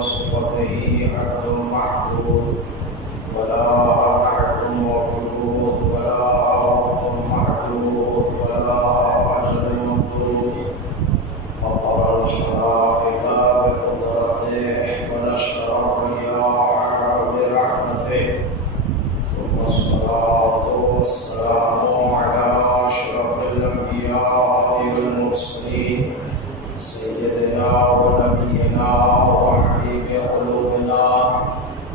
صفته حد محدود ولا عهد موجود ولا وقت معدود ولا أجل ممدود فطر الخلائق بقدرته ونشر الرياح برحمته ثم الصلاة والسلام على أشرف الأنبياء والمرسلين سيدنا ونبينا وحبيب قلوبنا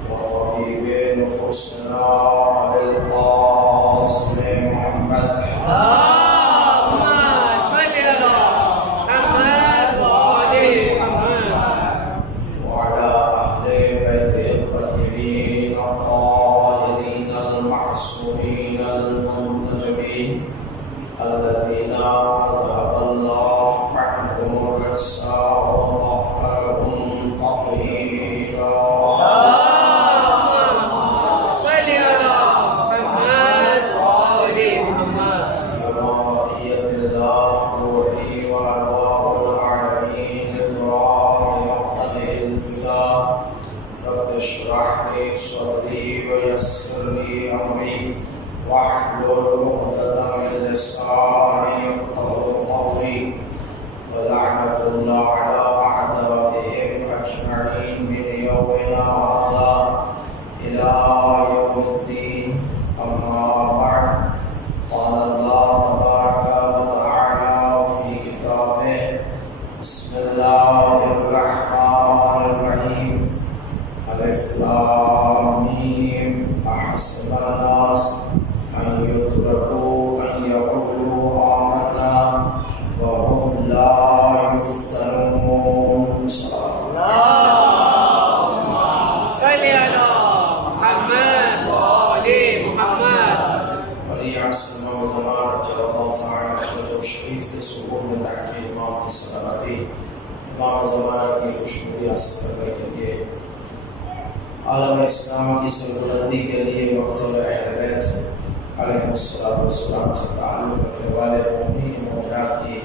وطبيب نفوسنا أبي القاسم محمد اللهم صل على محمد وآل محمد وعلى أهل بيته الطيبين الطاهرين المعصومين المنتجبين الذين أذهب الله عنهم الرجس وطهرهم تطهيرا صدري ويسر لي أمري واحلل عقدة من لساني يفقهوا قولي ولعنة الله على أعدائهم أجمعين من يومنا هذا إلى يوم الدين أما بعد قال الله تبارك وتعالى في كتابه بسم الله الرحمن الرحيم ألف لام ميم أحسب الناس أن يتركوا أن يقولوا آمنا وهم لا يفتنون اللهم صل على محمد وآل محمد ولی عصر موزمان رجل اللہ تعالی خلق و شریف کے سبور میں تحقیل امام کی سلامتی امام زمانہ کی خوشنودی حاصل کرنے کے لیے عالم اسلام کی سربلندی کے لیے مکتوب اہل بیت علیہ السلام سے تعلق رکھنے والے مومنین مومنات کی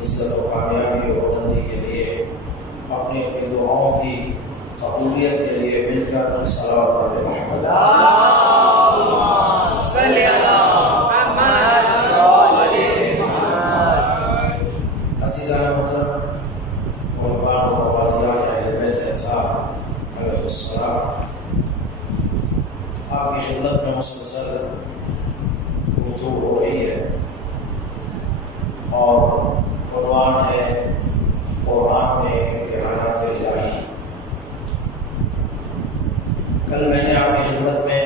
عزت و کامیابی و بلندی کے لیے اپنی اپنی دعاؤں کی قبولیت کے لیے مل کر صلوات پڑھیں محمد اللهم صل على محمد وآل محمد عزیزان محترم قربان و قبالیان اہل بیت اطہار علیہ السلام آپ کی خدمت میں مسلسل گفتگو ہو رہی ہے اور عنوان ہے قرآن میں امتحانات الہی۔ کل میں نے آپ کی خدمت میں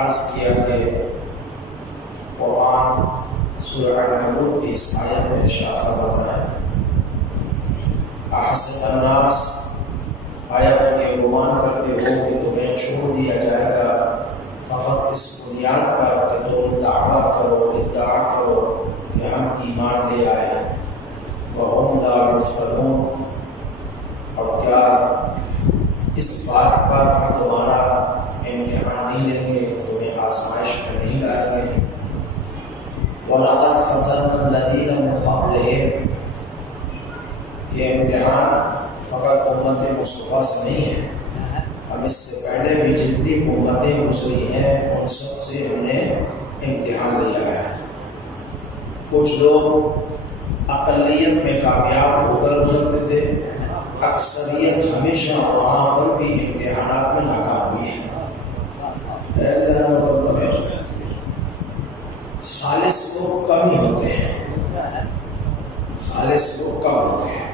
عرض کیا کہ قرآن سورہ العنکبوت کی اس آیت میں ارشاد فرماتا ہے احسب الناس، آیا تم یہ گمان کرتے ہو کہ تمہیں چھوڑ دیا جائے گا فقط اس بنیاد پر کہ تم دعویٰ کرو ادعا کرو کہ ہم ایمان لے آئے وَهُمْ لَا يُفْتَنُونَ، اور کیا اس بات پر ہم تمہارا امتحان نہیں لیں گے، تمہیں آزمائش میں نہیں لائیں گے۔ وَلَقَدْ فَتَنَّا الَّذِينَ مِن قَبْلِهِمْ، یہ امتحان فقط امت مصطفیٰ سے نہیں ہے، ہم اس سے پہلے بھی جتنی امتیں گزری ہیں ان سب سے ہم نے امتحان لیا ہے۔ کچھ لوگ اقلیت میں کامیاب ہو کر گزرتے تھے، اکثریت ہمیشہ وہاں پر بھی امتحانات میں ناکام ہوئی ہے۔ ایسے خالص لوگ کم ہی ہوتے ہیں، خالص لوگ کم ہوتے ہیں۔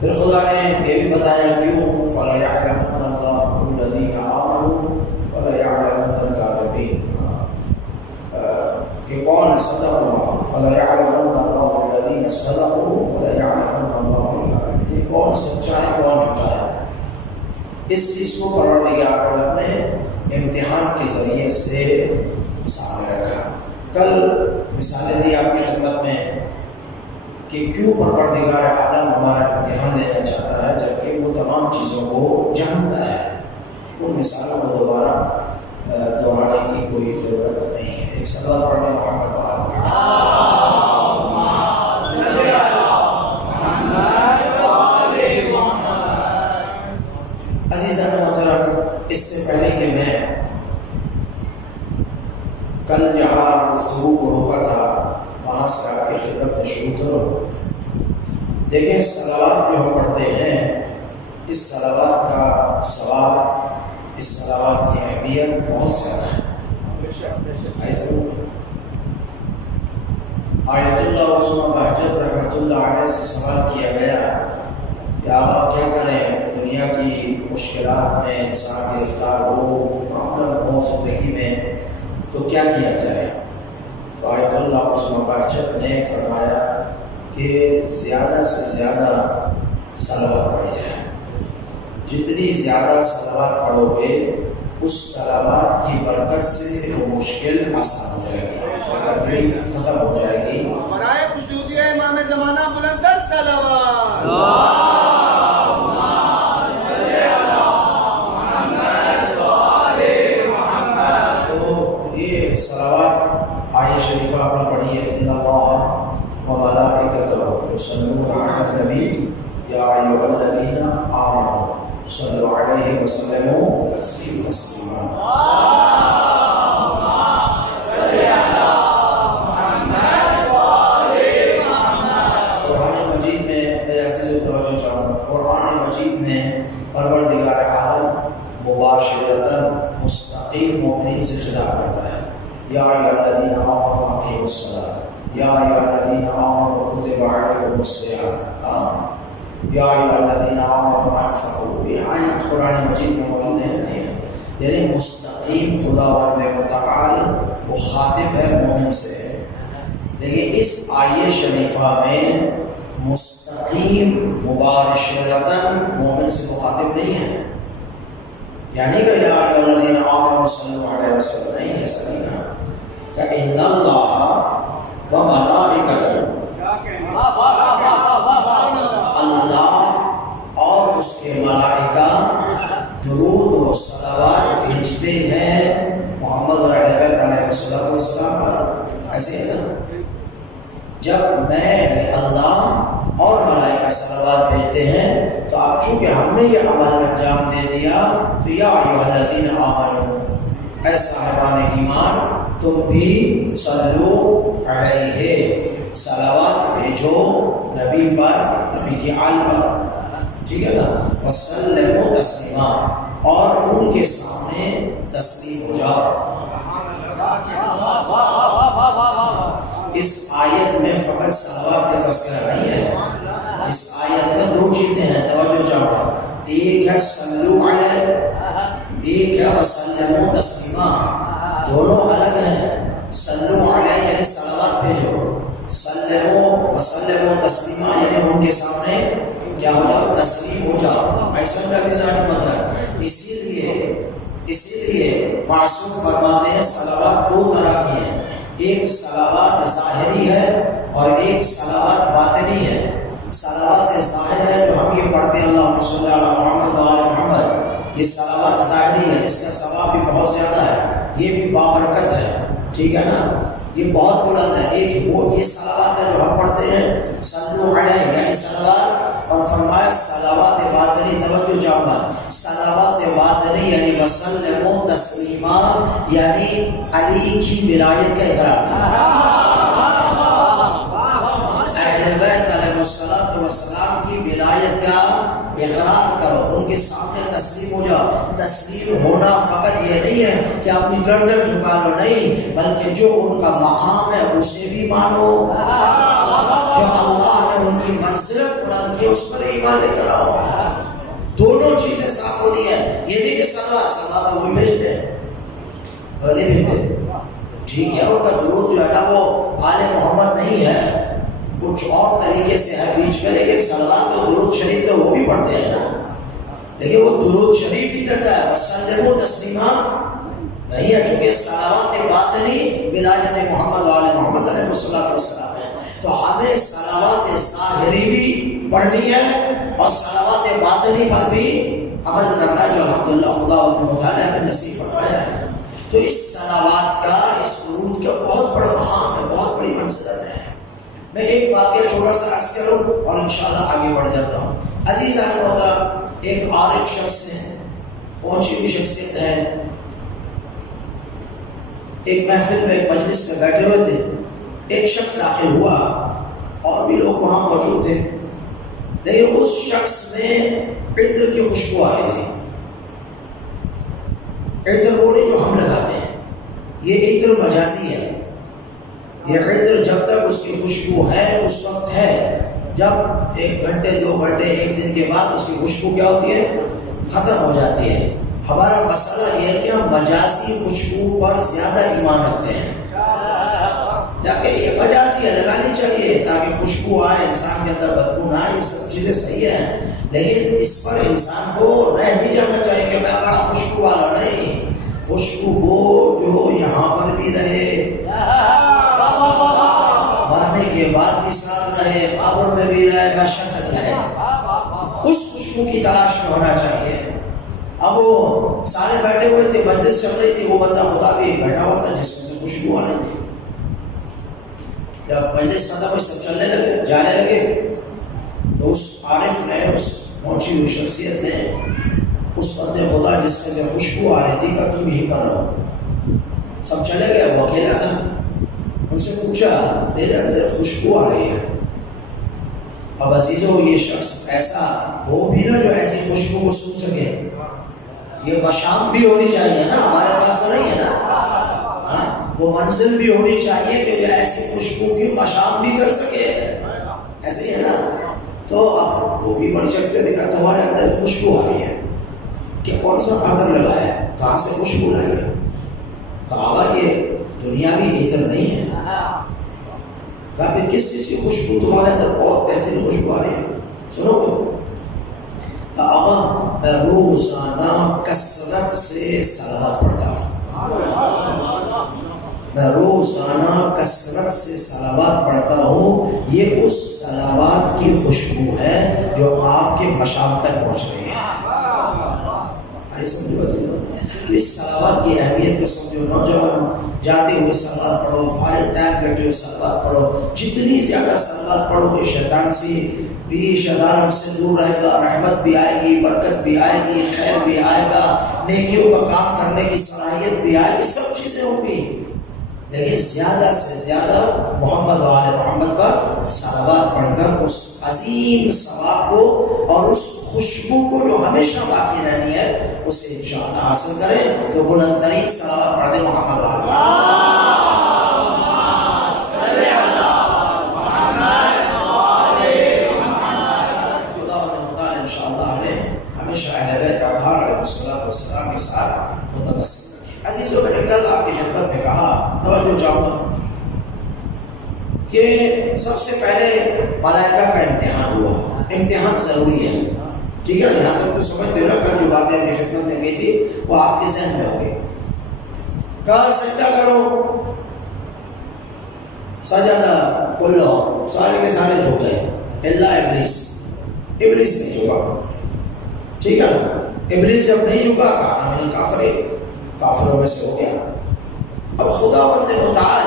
پھر خدا نے یہ بھی بتایا کیوں فَلَيَعْلَمَنَّ اللَّهُ الَّذِينَ آمَنُوا وَلَيَعْلَمَنَّ الْكَاذِبِينَ، کہ کون صدق، فَلَيَعْلَمَنَّ اللَّهُ الَّذِينَ صَدَقُوا وَلَيَعْلَمَنَّ اللَّهُ الْكَاذِبِينَ، یہ کون سچا ہے کون جھوٹا ہے، اس چیز کو پروردگار عالم نے امتحان کے ذریعے سے سامنے رکھا۔ کل مثالیں دی آپ کی خدمت میں کہ کیوں پروردگار عالم ہمارا امتحان لینا چاہتا ہے جبکہ وہ تمام چیزوں کو جانتا ہے۔ ان مثالوں کو دوبارہ دہرانے کی کوئی ضرورت نہیں ہے۔ ایک سوال پڑھنے محمد خدمت میں شروع کرو۔ دیکھیں صلوات جو ہم پڑھتے ہیں، اس صلوات کا ثواب، اس صلوات کی اہمیت بہت زیادہ ہے۔ آیت اللہ عثمہ بہجت رحمۃ اللہ علیہ سے سوال کیا گیا کہ آپ کیا کریں، دنیا کی مشکلات میں انسان گرفتار ہو، پرابلم ہو زندگی میں، تو کیا کیا جائے؟ تو آیت اللہ عثمہ بہجت نے فرمایا کہ زیادہ سے زیادہ صلوات پڑھی جائے۔ جتنی زیادہ صلوات پڑھو گے اس صلوات کی برکت سے وہ مشکل آسان ہو جائے گی، تکلیف ختم ہو جائے گی۔ برائے خصوصی ہے امام زمانہ بلند تر صلوات۔ تو یہ صلوات آیت شریفہ آپ نے پڑھی ہے، ان اللہ وملائکتہ یصلون علی النبی یا ایھا الذین آمنوا صلوا علیہ وسلموا تسلیما۔ پروردگار عالم مباشرتاً مستقیم مومنین سے خطاب کرتا ہے، یا ایھا الذین آمنوا اقیموا الصلاۃ، یا ایھا الذین آمنوا کتب علیکم الصیام، یا ایھا الذین آمنوا انفقوا۔ یہ آیات قرآن مجید میں موجود ہیں، یعنی مستقیم خداوند متعال وہ خاطب ہے مومن سے، لیکن اس آیت شریفہ میں مستقیم مباشرتاً مومن سے مخاطب نہیں ہے، یعنی کہ یا ایھا الذین آمنوا صلوا علیہ وسلم، نہیں ایسا نہیں کہا کہ ان اللہ وملائکتہ، اللہ اور اس کے ملائکہ درود و صلوات بھیجتے ہیں محمد اور اہل بیت علیہ السلام پر، ایسے ہے نا؟ جب میں اللہ اور ملائکہ صلوات بھیجتے ہیں تو اب چونکہ ہم نے یہ عمل انجام دے دیا تو یا ایھا الذین آمنوا، اے صاحبان ایمان تم بھی صلو علیہ، صلوات بھیجو نبی پر، نبی کی آل پر، ٹھیک ہے نا؟ وسلموا تسلیما، اور ان کے سامنے تسلیم ہو جاؤ۔ اس آیت میں فقط صلوات کا تذکرہ نہیں ہے، اس آیت میں دو چیزیں ہیں، توجہ چاہو، ایک ہے صلو علیہ، ایک ہے وسلموا تسلیما، دونوں الگ ہیں۔ صلو علیہ یعنی صلوات بھیجو، وسلموا تسلیما یعنی ان کے سامنے کیا ہو جاؤ، تسلیم ہو جاؤ۔ ایسا مطلب اسی لیے معصوم فرماتے ہیں صلوات دو طرح کی ہیں، ایک صلوات ظاہری ہے اور ایک صلوات باطنی ہے۔ صلوات ظاہر ہے جو ہم یہ پڑھتے ہیں اللہم صلی علی محمد و آل محمد، یہ صلوات ظاہری ہے، اس کا ثواب بھی بہت زیادہ ہے، یہ بھی بابرکت ہے، ٹھیک ہے نا؟ یہ بہت بلند ہے۔ ایک وہ یہ صلوات ہے جو ہم پڑھتے ہیں صلو علیہ یعنی صلوات، اور فرمایا صلوات باطنی، توجہ چاہوں گا، صلوات باطنی یعنی وسلموا تسلیما یعنی علی کی ولایت کا اقرار، اہل بیت علیہ السلام کی ولایت کا اقرار کرو، ان کے سامنے تسلیم ہو جاؤ۔ تسلیم ہونا فقط یہ نہیں ہے کہ اپنی گردن جھکا لو، نہیں، بلکہ جو ان کا مقام ہے اسے بھی مانو، جو اللہ نے ان کی منزلت بلند کی اس پر ایمان لے کر آؤ۔ دونوں چیزیں ساتھ ہونی ہے، یہ نہیں کہ صلاح تو وہی بھیجتے ہیں، وہی بھیجتے، ٹھیک ہے، ان کا درود جو ہے نا وہ آل محمد نہیں ہے، کچھ اور طریقے سے ہے بیچ میں، لیکن صلوات تو درود شریف تو وہ بھی پڑھتے ہیں نا، لیکن وہ درود شریف ہی کہتا ہے، وسلموا تسلیما نہیں ہے، چونکہ صلوات باطنی ولایت محمد و آل محمد علیہ السلام ہے، تو ہمیں صلوات ظاہری بھی پڑھنی ہے اور صلوات باطنی پر بھی عمل کرنا ہے، جو الحمدللہ اللہ تعالیٰ ہمیں نصیب فرمایا ہے۔ تو اس صلوات کا، اس درود کا بہت بڑا مقام ہے، بہت بڑی منزلت ہے۔ میں ایک واقعہ چھوٹا سا عرض کروں اور انشاءاللہ آگے بڑھ جاتا ہوں۔ عزیزان محترم، ایک عارف شخص ہے، پہنچی ہوئی شخصیت ہے، ایک محفل میں ایک مجلس میں بیٹھے ہوئے تھے، ایک شخص داخل ہوا بھی لوگ وہاں موجود تھے، لیکن اس شخص میں عطر کی خوشبو آ رہی تھی. عطر وہ نہیں جو ہم لگاتے ہیں، یہ عطر مجازی ہے. یہ عطر جب تک اس کی خوشبو ہے اس وقت ہے، جب 1 گھنٹے 2 گھنٹے 1 دن کے بعد اس کی خوشبو کیا ہوتی ہے؟ ختم ہو جاتی ہے. ہمارا مسئلہ یہ ہے کہ ہم مجازی خوشبو پر زیادہ ایمان رکھتے ہیں، جبکہ یہ مجازی ہے، لگانی چاہیے تاکہ خوشبو آئے، انسان کے اندر بدبو نہ آئے. یہ سب چیزیں صحیح ہیں، لیکن اس پر انسان کو رہ نہیں جانا چاہیے کہ میں بڑا خوشبو والا. نہیں، خوشبو وہ جو یہاں پر بھی رہے، مرنے کے بعد بھی ساتھ رہے، قبر میں بھی رہے، محشر تک رہے. اس خوشبو کی تلاش میں ہونا چاہیے. اب وہ سارے بیٹھے ہوئے تھے، مجلس چل رہی تھی، وہ بندہ خدا بھی بیٹھا ہوا تھا جس میں سے خوشبو آ رہی تھی. جب مجلس ختم ہوئی، سب چلنے لگے، جانے لگے، تو اس عارف نے، اس پہنچی ہوئی شخصیت نے اس بندے خدا جس میں سے خوشبو آ رہی تھی کہ تم یہیں پر رہو. سب چلے گئے، وہ اکیلا تھا. ان سے پوچھا تیرے اندر خوشبو آ رہی ہے. اب عزیزو، یہ شخص ایسا ہو بھی نا جو ایسی خوشبو کو سن سکے. یہ مشام بھی ہونی چاہیے نا، ہمارے پاس تو نہیں ہے نا. وہ منزل بھی ہونی چاہیے کہ جو ایسی خوشبو کی مشام بھی کر سکے. ایسے ہی ہے نا. تو اب وہ بھی بڑی شخص سے دیکھا تمہارے اندر خوشبو آ رہی ہے کہ کون سا عطر لگا ہے، کہاں سے خوشبو لائی ہے. کہا یہ دنیاوی عطر نہیں ہے. پھر کس چیز کی خوشبو تمہارے اندر بہت بہترین خوشبو آ رہی ہے؟ سنو، میں روزانہ کثرت سے صلوات پڑھتا ہوں. میں روزانہ کثرت سے صلوات پڑھتا ہوں. یہ اس صلوات کی خوشبو ہے جو آپ کے مشام تک پہنچ رہی ہے. اس صلوات کی اہمیت کو سمجھو. نوجوان جاتے ہوئے صلوات پڑھو، فارغ ٹائم بیٹھے ہوئے صلوات پڑھو. جتنی زیادہ صلوات پڑھو گے شیطان ہم سے دور رہے گا. رحمت بھی آئے گی، برکت بھی آئے گی، خیر بھی آئے گا، نیکیوں کا کام کرنے کی صلاحیت بھی آئے گی. سب چیزیں ہوں گی، لیکن زیادہ سے زیادہ محمد و آل محمد پر صلوات پڑھ کر اس عظیم ثواب کو اور اس خوشبو کو جو ہمیشہ باقی رہنی ہے اسے انشاءاللہ حاصل کریں. تو بلند ترین صلوات پڑھ دیں محمد و آل محمد. والسلام کے ساتھ متمسک رکھیں. عزیزوں، میں نے کل آپ کی خدمت میں کہا، توجہ چاہوں گا کہ سب سے پہلے ملائکہ کا امتحان ہوا. امتحان ضروری ہے، ٹھیک ہے. یہاں تک تو سمجھتے ہو نا، کل جو باتیں اپنی خدمت میں گئی تھی وہ آپ کے ذہن میں ہوگی. کہا سجدہ کرو، سجدہ کلو، سارے کے سارے جھک گئے الا ابلیس. ابلیس نہیں جھکا، ٹھیک ہے نا. ابلیس جب نہیں جھکا، کہا من الکافرین، کافروں میں سے ہو گیا. اب خداوند متعال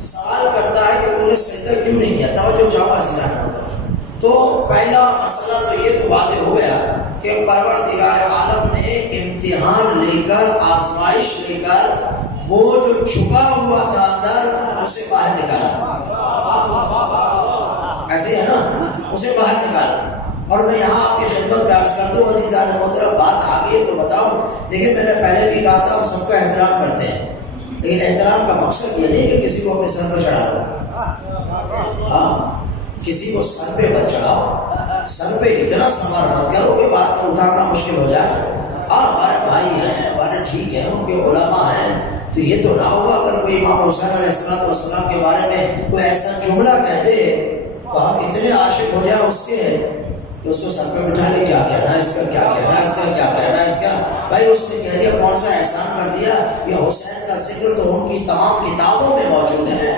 سوال کرتا ہے کہ تم نے سجدہ کیوں نہیں کیا. توجہ چاہو عزیزان محترم. تو پہلا مسئلہ تو یہ تو واضح ہو گیا کہ پروردگار عالم نے امتحان لے کر، آزمائش لے کر وہ جو چھپا ہوا تھا اندر اسے باہر نکالا. ایسے ہے نا، اسے باہر نکالا. اور میں یہاں آپ کی خدمت میں عرض کر دوں عزیزان محترم، بات آ گئی ہے تو بتاؤں. دیکھیں، میں نے پہلے بھی کہا تھا ہم سب کا احترام کرتے ہیں، لیکن احترام کا مقصد یہ نہیں کہ کسی کو اپنے سر پہ چڑھا دو. ہاں، کسی کو سر پہ مت چڑھاؤ. سر پہ اتنا سوار مت کرو کہ بات کو اتارنا مشکل ہو جائے. ہمارے بھائی ہیں، ہمارے ٹھیک ہیں، ان کے علماء ہیں، تو یہ تو نہ ہوگا اگر کوئی امام حسین علیہ السلام کے بارے میں کوئی ایسا جملہ کہہ دے تو ہم اتنے عاشق ہو جائیں اس کے کہ اس کو سر پہ بٹھا لے. کیا کہنا ہے اس کا، کیا کہنا ہے اس کا، کیا کہنا ہے اس کا. بھائی اس نے کہہ دیا، کون سا احسان کر دیا. یہ حسین کا ذکر تو ان کی تمام کتابوں میں موجود ہے.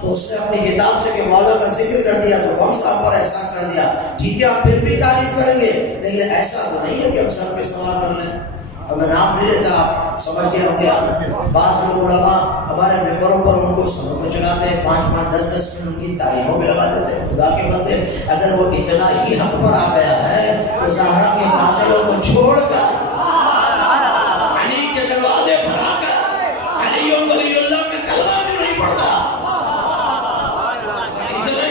تو اس نے اپنی کتاب سے کہ مولا کا ذکر کر دیا تو کون سا ہم پر احسان کر دیا. ٹھیک ہے، ہم پھر بھی تعریف کریں گے، لیکن ایسا تو نہیں ہے کہ ہم سر پہ سوار کر لیں. اب میں نام نہیں لیتا، آپ سمجھ گئے ہوں گے. بعض لوگ علماء ہمارے ممبروں پر ان کو سروں پہ چڑھاتے ہیں، 5-5 10-10 منٹ ان کی تعریفوں میں لگا دیتے ہیں. خدا کے بندے، اگر وہ اتنا ہی حق پر آ گیا ہے تو زہرا کے قاتلوں کو چھوڑ کر، علی کے دروازے بھرا کر علی ولی اللہ کا کلمہ بھی نہیں پڑھتا. اتنا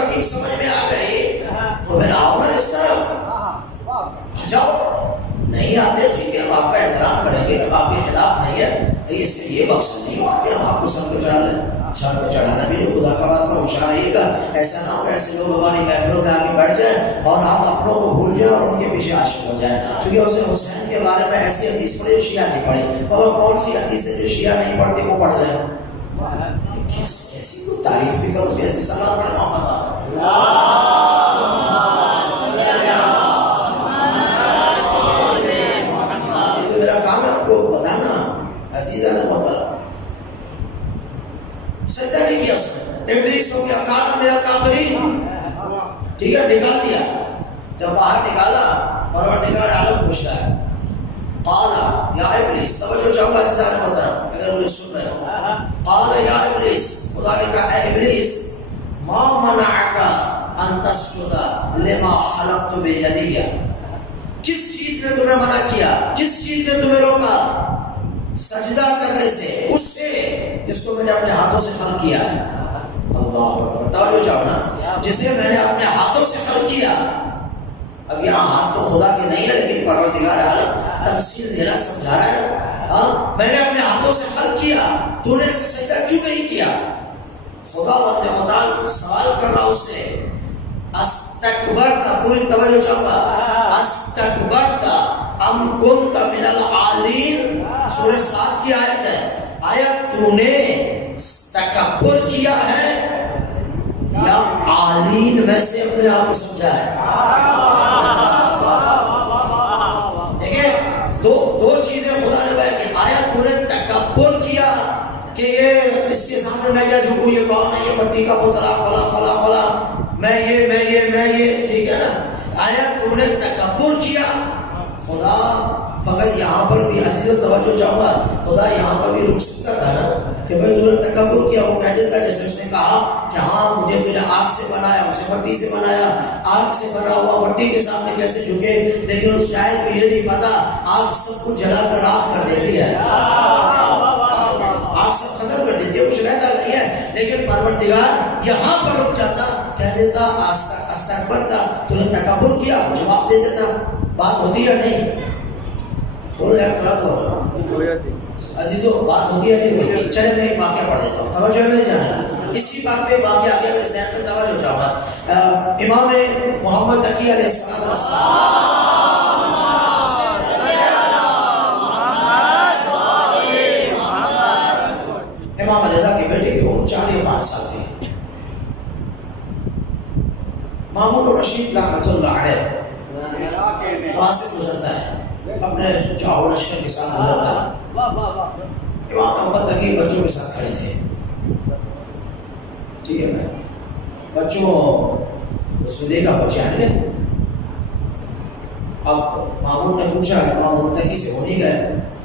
مستقیم سمجھ میں آ گئی تو پھر آؤ نا اس طرف، آ جاؤ. نہیں آتے ٹھیک ہے، ہم آپ کا احترام کریں گے، اب آپ کے خلاف نہیں ہے، اس کے لیے مقصد نہیں ہوا کہ ہم آپ کو سر پہ چڑھا لیں. سر پہ چڑھانا بھی نہیں، خدا کا واسطہ ہوشیار رہیے گا، ایسا نہ ہو کہ ایسے لوگ ہماری محفلوں میں آگے بڑھ جائیں اور ہم اپنوں کو بھول جائیں اور ان کے پیچھے عاشق ہو جائیں. کیونکہ اسے حسین کے بارے میں ایسی حدیث پڑھی جو شیعہ نہیں پڑھی، اور کون سی حدیث ہے جو شیعہ نہیں پڑھتے وہ پڑھ گئے. کیسی کوئی تعریف بھی کرو، کیسی صلاح پڑھے محمد. میرا کام ہے آپ کو بتانا. عزیزاً محترم، سجدہ نہیں کیا اس نے، ابلیس ہو گیا کانا میرا کافرین، ٹھیک ہے، نکال دیا. جب باہر نکالا پروردگار عالم پوچھتا ہے قال یا ابلیس، توجہ چاہوں گا عزیزاً محترم اگر مجھے سن رہے ہو. قال یا ابلیس، خدا نے کہا اے ابلیس، ما منعک ان تسجد لما خلقت بیدی، کس چیز نے تمہیں منع کیا، کس چیز نے تمہیں روکا سجدہ کرنے سے، اس سے جس کو میں نے اپنے ہاتھوں سے خلق کیا ہے. اللہ اکبر. توجہ چاہو نا، جسے میں نے اپنے ہاتھوں سے خلق کیا. اب یہاں ہاتھ تو خدا کے نہیں ہے، لیکن پروردگار عالم تفصیل دینا سمجھا رہا ہے. ہاں، میں نے اپنے ہاتھوں سے خلق کیا، تو نے اسے سجدہ کیوں نہیں کیا؟ خدا متعال سوال کر رہا اس سے. استکبرتا، پوری توجہ چاہوں گا، استکبرتا ام کنت من العالین، سورہ 7 کی آیت ہے. آیا تو نے تکبر کیا ہے یا عالین میں سے اپنے آپ کو سمجھا ہے؟ دیکھیں دو چیزیں خدا نے بیان کی. آیا تو نے تکبر کیا کہ یہ اس کے سامنے میں کیا جھکوں، یہ کون ہے، یہ مٹی کا پتلا، فلا فلا فلا، میں یہ ٹھیک ہے نا. آیا تو نے تکبر کیا؟ خدا فقط یہاں پر بھی عزیز توجہ چاہوں گا، خدا یہاں پر بھی رک سکتا تھا نا کہ بھائی تو نے تکبر کیا. وہ کہہ دیتا جیسے اس نے کہا کہ ہاں مجھے تو نے آگ سے بنایا، اسے مٹی سے بنایا، آگ سے بنا ہوا مٹی کے سامنے کیسے جھکے. لیکن اس شاعر کو یہ نہیں پتا آگ سب کچھ جلا کر راکھ کر دیتی ہے، آگ سب ختم کر دیتی ہے، کچھ رہتا نہیں ہے. لیکن پروردگار یہاں پر رک جاتا، کہہ دیتا استکبرتا، تو نے تکبر کیا، جواب دے دیتا. بات ہوتی ہے نہیں؟ بولو یار تھوڑا تو عزیزو، بات ہوتی ہے نہیں؟ چلے میں ایک واقعہ پڑھ دیتا ہوں، توجہ نہیں جانا. اسی بات پہ واقعہ آگیا میرے ذہن میں توجہ چاہوں گا. امام محمد تقی علیہ السلام، امام رضا کی بیٹی کی عمر 4 یا 5 سال تھی. مامون رشید رحمۃ اللہ علیہ وہاں سے گزرتا ہے، اپنے جاؤ لشکر کے ساتھ گزرتا ہے. امام محمد تقی بچوں کے ساتھ کھڑے تھے، ٹھیک ہے، بچوں اس نے دیکھا بچے آنے گئے. اب مامون نے پوچھا امام محمد تقی سے، وہ نہیں گئے،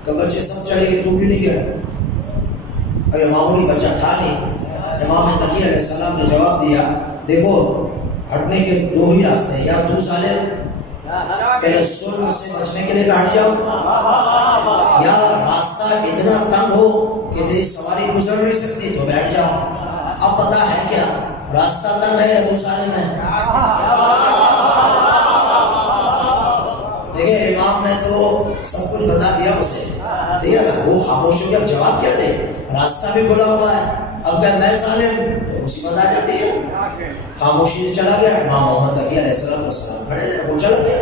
کہ بچے سب چڑھے گئے تو کیوں نہیں گئے؟ اب یہ معمولی بچہ تھا نہیں. امام تقی علیہ السلام نے جواب دیا، دیکھو ہٹنے کے 2 ہی راستے ہیں، یا تو ظالم کہ ظلم سے بچنے کے لیے بیٹھ جاؤ، یا راستہ اتنا تنگ ہو کہ تیری سواری گزر نہیں سکتی تو بیٹھ جاؤ. اب پتا ہے کیا راستہ تنگ ہے یا تو ظالم ہے؟ دیکھیں امام نے تو سب کچھ بتا دیا اسے، ٹھیک ہے نا. وہ خاموش ہو گیا، اب جواب کیا دے؟ راستہ بھی کھلا ہوا ہے. اب کہ میں ظالم تو مصیبت آ جاتی ہے. خاموشی سے چلا گیا. امام محمد تقی علیہ السلام کھڑے رہے، وہ چلا گیا.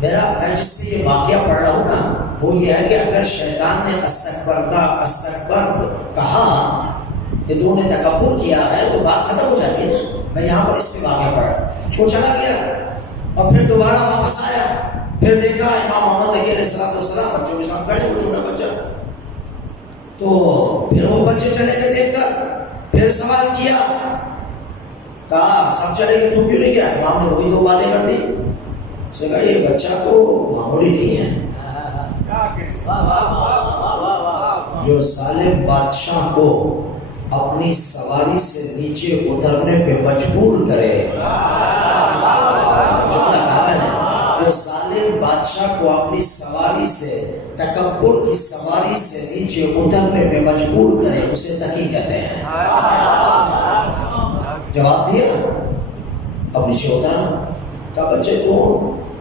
میں جس پہ یہ واقعہ پڑھ رہا ہوں نا وہ یہ ہے کہ اگر شیطان نے استکبر کہا کہ تو نے تکبر کیا ہے تو بات ختم ہو جاتی ہے نا. میں یہاں پر اس پہ واقعہ پڑھ رہا ہوں. وہ چلا گیا اور پھر دوبارہ واپس آیا، پھر دیکھا امام محمد تقی علیہ السلام بچوں کے ساتھ کھڑے، وہ چھوٹا بچہ. تو پھر وہ بچے چلے گئے دیکھ کر، پھر سوال کیا، کہا سب چلے گئے تو کیوں نہیں گیا؟ امام نے وہی 2 باتیں کر دی. اس نے کہا یہ بچہ تو معمولی نہیں ہے، جو ظالم بادشاہ کو اپنی سواری سے نیچے اترنے پہ مجبور کرے. جو ظالم بادشاہ کو اپنی سواری سے، تکبر کی سواری سے نیچے اترنے پہ مجبور کرے، اسے تقی کہتے ہیں. جواب دیا، اب نیچے اترا، کہا بچے تو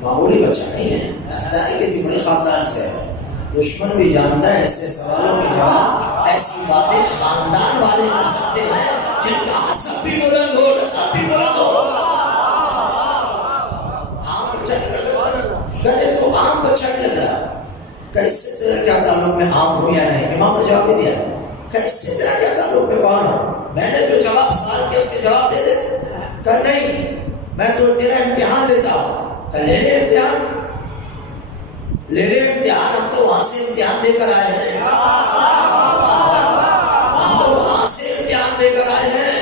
معمولی بچہ نہیں ہے، لگتا ہے کسی بڑے خاندان سے ہے، دشمن بھی جانتا ہے ایسے سوالوں کے جواب ایسی باتیں خاندان والے کر سکتے ہیں جن کا حسب بھی بلند ہو، نسب بھی بلند ہو۔ عام بچہ نہیں کر سکتا، کہتے تو عام بچہ نہیں لگ رہا، کہ اس سے تیرا کیا تعلق میں عام ہوں یا نہیں؟ امام نے جواب نہیں دیا، کہ اس سے تیرا کیا تعلق میں کون ہوں؟ میں نے جو جواب سوال کیا اس کے جواب دے دے، کہ نہیں میں تو تیرا امتحان لیتا ہوں، کہ لے لے امتحان، لے لے امتحان، ہم تو وہاں سے امتحان دے کر آئے ہیں، ہم تو وہاں سے امتحان دے کر آئے ہیں،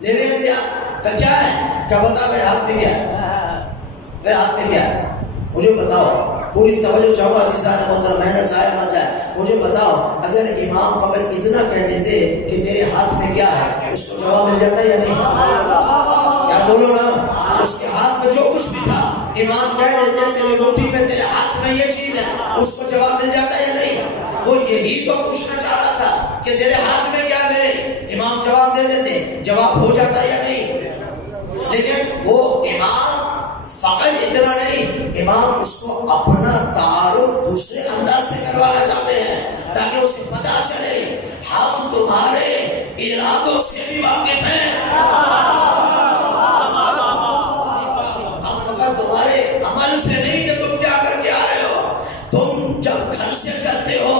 لے لے امتحان، کہ کیا ہے؟ کیا بتا میرے ہاتھ میں کیا ہے؟ میرے ہاتھ میں کیا ہے؟ مجھے بتاؤ، پوری توجہ چاہو عزیزان محترم، محنت ضائع مت جائے، مجھے بتاؤ اگر امام فقط اتنا کہہ دیتے کہ تیرے ہاتھ میں کیا ہے، اس کو جواب مل جاتا یا نہیں؟ کیا بولو نا، اس کے ہاتھ میں جو کچھ بھی تھا امام کہہ دیتے تیرے مٹھی میں، تیرے ہاتھ میں یہ چیز ہے، اس کو جواب مل جاتا یا نہیں؟ وہ یہی تو پوچھنا چاہ رہا تھا کہ تیرے ہاتھ میں کیا ہے، میرے امام جواب دے دیتے، جواب ہو جاتا یا نہیں؟ لیکن وہ امام فقط اتنا نہیں، امام اس کو اپنا تعارف دوسرے انداز سے کروانا چاہتے ہیں تاکہ اسے پتا چلے ہم تمہارے ارادوں سے بھی واقف ہیں، ہم فقط تمہارے عمل سے نہیں کہ تم کیا کر کے آ رہے ہو، تم جب گھر سے چلتے ہو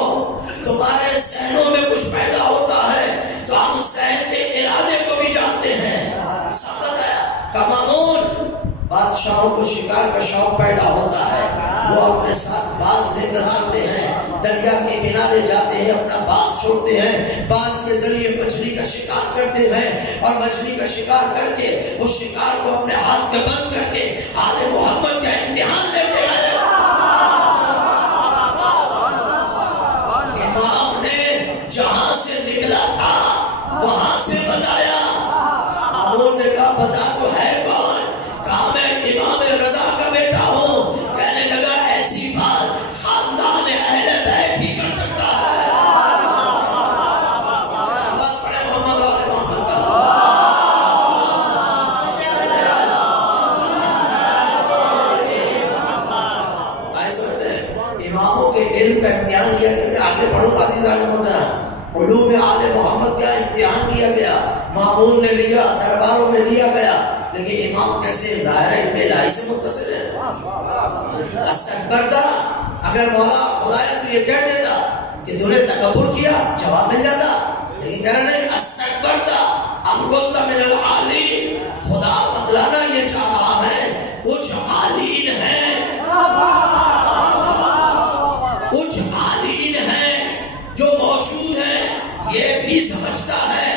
تمہارے ذہنوں میں کچھ پیدا ہوتا ہے تو ہم ذہن کے ارادے کو بھی جانتے ہیں۔ سمجھ آیا؟ کہ مامون بادشاہوں کو شکار کا شوق پیدا ہوتا ہے، وہ اپنے ساتھ باز لے کر چلتے ہیں، دریا کے کنارے جاتے ہیں، اپنا باز چھوڑتے ہیں، باز کے ذریعے مچھلی کا شکار کرتے ہیں اور مچھلی کا شکار کر کے اس شکار کو اپنے ہاتھ میں بند کر کے آل محمد کا امتحان لیتے ہیں۔ امام نے جہاں سے نکلا تھا وہاں سے بتایا، امام نے کہا بتا تو ہے کون؟ امام رضا کا بیٹا ہوں، کہنے لگا ایسی بات خاندان اہل بیت ہی کر سکتا ہے۔ بات پڑھے محمد والے محمد کا۔ آئے سمجھتے ہیں اماموں کے علم کا امتحان لیا کہ میں آگے بڑھوں گا عزیزان محترم، علوم آل محمد کا امتحان لیا گیا، مامون نے لیا، درباروں میں لیا گیا، لیکن امام کیسے ظاہر علم الہی سے متصل ہے؟ استکبرتا، اگر مولا خدایا تو یہ کہہ دیتا کہ تو نے تکبر کیا، جواب مل جاتا، لیکن کہنا نہیں استکبرتا ام کنت من العالین، خدا بتلانا یہ چاہ رہا ہے کچھ عالین ہیں، کچھ عالین ہیں جو موجود ہیں، یہ بھی سمجھتا ہے،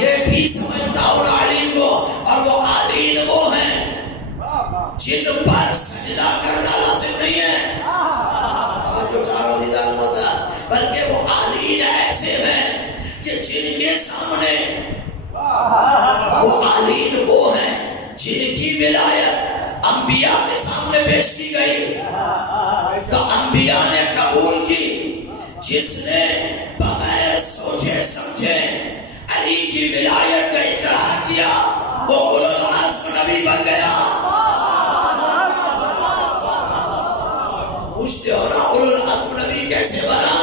یہ بھی سمجھتا اور عالین کو، اور وہ عالین وہ ہیں جن پر سجدہ کرنا لازم نہیں ہے، جو چاروں عزیزان محترم، بلکہ وہ عالین ایسے ہیں کہ جن کے سامنے، وہ عالین وہ ہیں جن کی ولایت انبیاء کے سامنے پیش کی گئی تو انبیاء نے قبول کی، جس نے بغیر سوچے سمجھے علی کی ولایت کا اقرار کیا وہ اولو العزم نبی بن گیا۔ پوچھتے ہو نا اولو العزم نبی کیسے بنا؟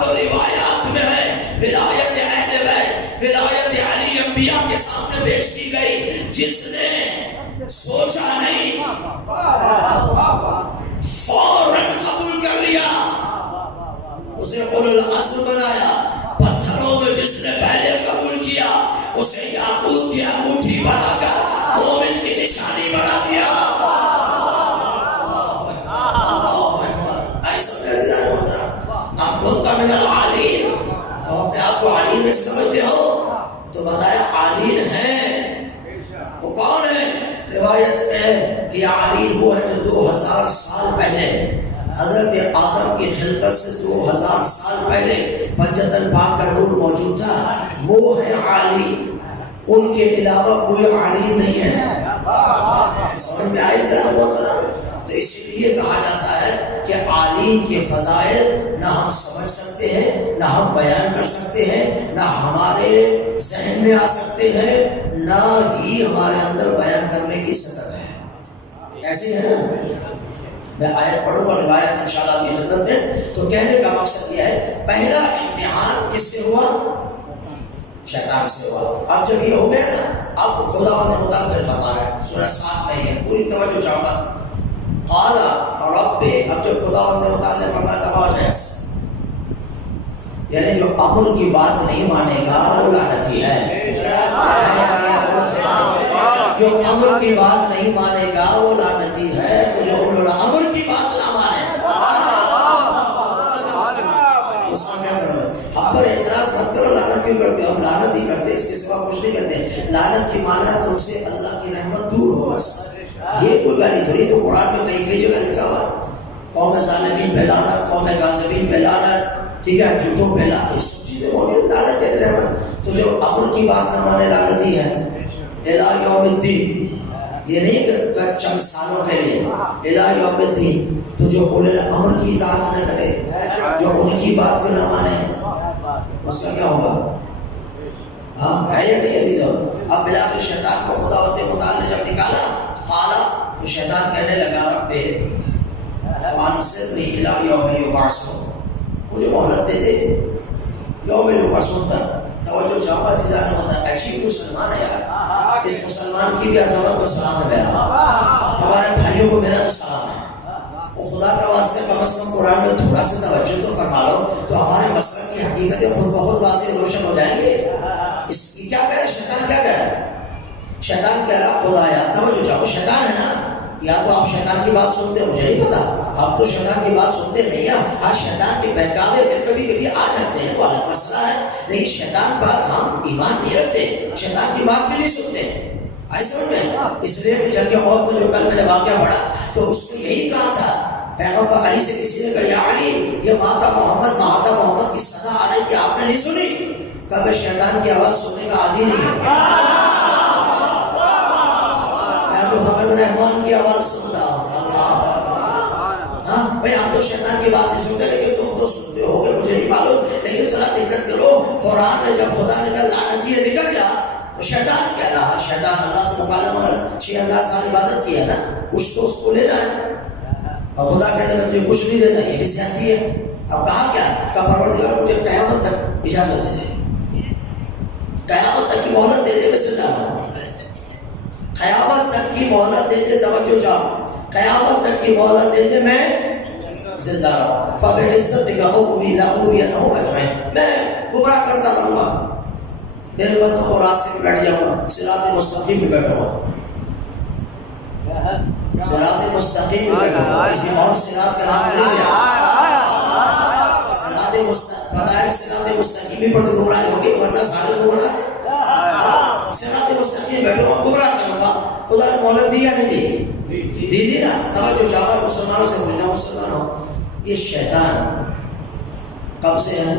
تو روایات میں ہے ولایت اہل بیت، ولایت علی انبیاء کے سامنے پیش کی گئی، جس نے سوچا نہیں فوراً قبول کر لیا، اسے اولو العزم بنایا۔ پتھروں میں جس نے پہلے قبول کیا اسے یاقوت کی انگوٹھی بنا کر مومن کی نشانی بنا دیا۔ آپ بولتا من العالین، تو اپنے آپ کو عالین میں سمجھتے ہو تو بتایا عالین ہیں، وہ کون ہے؟ روایت میں کہ عالین وہ ہے جو 2000 سال پہلے حضرت آدم کی خلقت سے 2000 سال پہلے پنجتن پاک کا نور موجود تھا، وہ ہے عالین، ان کے علاوہ کوئی عالین نہیں ہے۔ سمجھ میں آئی ذرا محترم؟ تو اسی لیے کہا جاتا ہے کہ عالم کے فضائل نہ ہم سمجھ سکتے ہیں، نہ ہم بیان کر سکتے ہیں، نہ ہمارے ذہن میں آ سکتے ہیں، نہ ہی ہمارے اندر بیان کرنے کی صدت ہے. ایسے ہے نا؟ میں آیت پڑھوں گا روایت انشاءاللہ کی خدمت میں. تو کہنے کا مقصد یہ ہے پہلا امتحان کس سے ہوا؟ شیطان سے ہوا. اب جب یہ ہو گیا نا، اب خدا متعلق فرما رہا ہے سورہ 7 میں ہے، پوری توجہ چاہوں گا. قال رب، اب جب خدا متعلق فرما تھا یعنی جو امر کی بات نہیں مانے گا وہ لعنتی ہے. جو امر کی بات نہیں مانے گا وہ لعنتی ہے. تو جو امر کی بات نہ مانے اس کا کیا کرو؟ ہم پر اعتراض مت کرو. لعنت کیوں کرتے ہو؟ ہم لعنت ہی کرتے، اس کے سوا کچھ نہیں کرتے. لعنت کی معنی ہے تم سے اللہ کی رحمت دور ہو، بس. یہ کوئی گالی تھوڑی. تو قرآن میں کئی جگہ لکھا ہوا قوم ظالمین پہ لعنت، قوم کاذبین پہ لعنت، ٹھیک ہے، جھوٹوں پہ لعنت، یہ سب چیزیں موجود. لعنت ہے رحمت. تو جو امر کی بات نہ مانے لعنت ہی ہے. الہ یوم الدین، یہ نہیں کہ چند سالوں کے لیے. الہ یوم الدین. تو جو اولل امر کی اطاعت نہ کرے، جو ان کی بات کو نہ مانے، اس کا کیا ہوگا؟ ہاں ہے یا نہیں عزیزو؟ اب بلاخر شیطان کو خدا متعال نے جب نکالا، قالا، تو شیطان کہنے لگا رب انصرنی الی یوم یبعثون، مجھے مہلت دے دے یوم یبعثون تک. توجہ چاہو عزیزان محترم، عجیب مسلمان ہے یار. اس مسلمان کی بھی عظمت کو سلام ہے میرا. ہمارے بھائیوں کو میرا تو سلام ہے. وہ خدا کا واسطے کم از کم قرآن میں تھوڑا سا توجہ تو فرما لو، تو ہمارے مسئلہ کی حقیقتیں خود بخود واضح روشن ہو جائیں گے. اس کی کیا کہہ رہے شیطان؟ کیا کہہ رہے؟ شیطان کہہ رہا خدایا. توجہ چاہو، شیطان ہے نا. یا تو آپ شیطان کی بات سنتے ہیں، مجھے نہیں پتا. آپ تو شیطان کی بات سنتے نہیں ہیں. آج شیطان کے بہکاوے میں کبھی کبھی آ جاتے ہیں، وہ الگ مسئلہ ہے. لیکن شیطان پر ہم ایمان نہیں رکھتے، شیطان کی بات بھی نہیں سنتے. آئی سمجھ میں؟ اس لیے کہ جنگ احد میں جو کل میں نے واقعہ پڑھا تو اس میں یہی کہا تھا پیغمبر علی سے کسی نے کہا یا علی یہ ماتا محمد کی صدا آ رہی تھی، آپ نے نہیں سنی؟ کہا میں شیطان کی آواز سننے کا عادی نہیں ہوں، میں تو فقط رحمان کی آواز سنتا ہوں. ہاں بھائی ہم تو شیطان کی بات نہیں سنتے، لیکن تم تو سنتے ہو گے، مجھے نہیں معلوم. لیکن ذرا دقت کرو، قرآن میں جب خدا نے کہا لعنتی ہے نکل جا، تو شیطان کہہ رہا، شیطان اللہ سے مکالمہ 6000 سال عبادت کی ہے نا، کچھ تو اس کو لینا ہے. اور خدا کہتا ہے میں تجھے کچھ نہیں دیتا، یہ بھی زیادتی ہے. اب کہا کیا؟ کہا پروردگار مجھے قیامت تک اجازت دے دے، قیامت تک کی مہلت دے دے، میں زندہ رہوں. قیامت تک کی مہلت دے دے. توجہ چاہو، قیامت تک کی مہلت دے دے، میں زندہ رہوں. فَبِعِزَّتِكَ لَأُغْوِيَنَّهُمْ أَجْمَعِينَ، میں گمراہ کرتا رہوں گا، تیرے بندوں کو راستے پہ بیٹھ جاؤں گا، صراط مستقیم پہ بیٹھوں گا، صراط مستقیم پہ بیٹھوں گا. کسی اور صراط کا نام نہیں لیا. صراط مستقیم، پتہ ہے صراط مستقیم پر تو گمراہ ہوگی، ورنہ سارے گمراہ ہیں. صراط مستقیم بیٹھوں گا، گمراہ کروں گا. خدا نے مہلت دی یا نہیں دی؟ دی نا. توجہ چاہتا مسلمانوں سے پوچھتا ہوں، مسلمانوں یہ شیطان کب سے ہے؟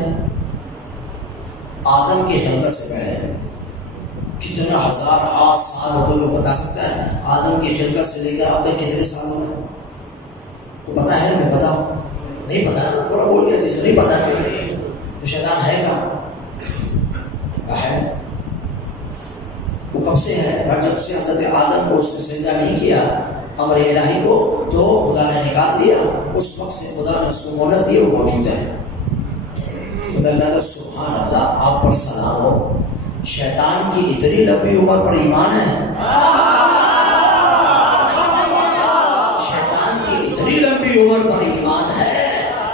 آدم کی خلقت سے پہلے. کتنا ہزار سال ہو گئے، وہ بتا سکتا ہے؟ آدم کی خلقت سے لے کر اب تک کتنے سال ہوئے؟ کو پتا ہے؟ میں بتاؤ. نہیں پتا نا، پورا بول گیا چیز نہیں پتا. کہ شیطان ہے کہاں ہے؟ وہ کب سے ہے؟ جب سے حضرت آدم کو اس نے سجدہ نہیں کیا امر الہی کو، تو خدا نے نکال دیا. اس وقت سے خدا نے اس کو مہلت دی، وہ موجود ہے. تو میں کہتا سبحان اللہ، آپ پر سلام ہو. شیطان کی اتنی لمبی عمر پر ایمان ہے، شیطان کی اتنی لمبی عمر پر ایمان ہے،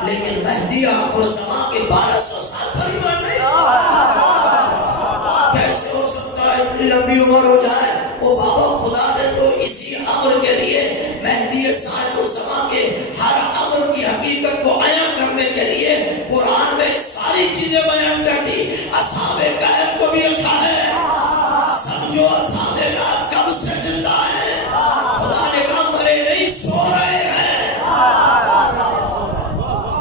لیکن مہدی آخر الزمان کے 1200 سال پر ایمان نہیں. کیسے ہو سکتا ہے اتنی لمبی عمر ہو جائے؟ وہ بابا خدا نے تو اسی امر کے لیے مہدی صاحب الزمان کے ہر امر کی حقیقت کو بیان کرنے کے لیے قرآن میں ساری چیزیں بیان کر دی. اصحاب کہف کو بھی رکھا ہے. سمجھو اصحاب کہف کب سے زندہ ہے؟ خدا نے کہا مرے نہیں، سو رہے ہیں.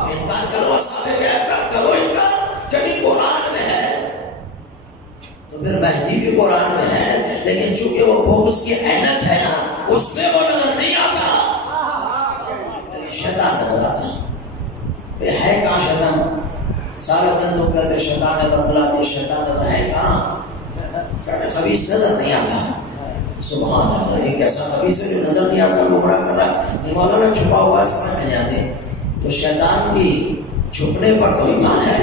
انکار کرو اصحاب کہف کا، کرو انکار، کبھی قرآن میں ہے. تو پھر مہدی بھی قرآن میں ہے، لیکن چونکہ وہ بغض کی اینت ہے نا اس میں وہ نظر نہیں آتا، شیطان نظر آتا ہے کہاں شیطان؟ سارا دن لوگ کہتے شیطان نے بنگلہ دیش، شیطان نے ہے کہاں؟ کہتے خبیث نظر نہیں آتا۔ سبحان اللہ، ایک ایسا خبیث ہے جو نظر نہیں آتا، گمراہ کر رہا ہے، مولانا چھپا ہوا سمجھ میں نہیں آتے۔ تو شیطان کی چھپنے پر تو ایمان ہے،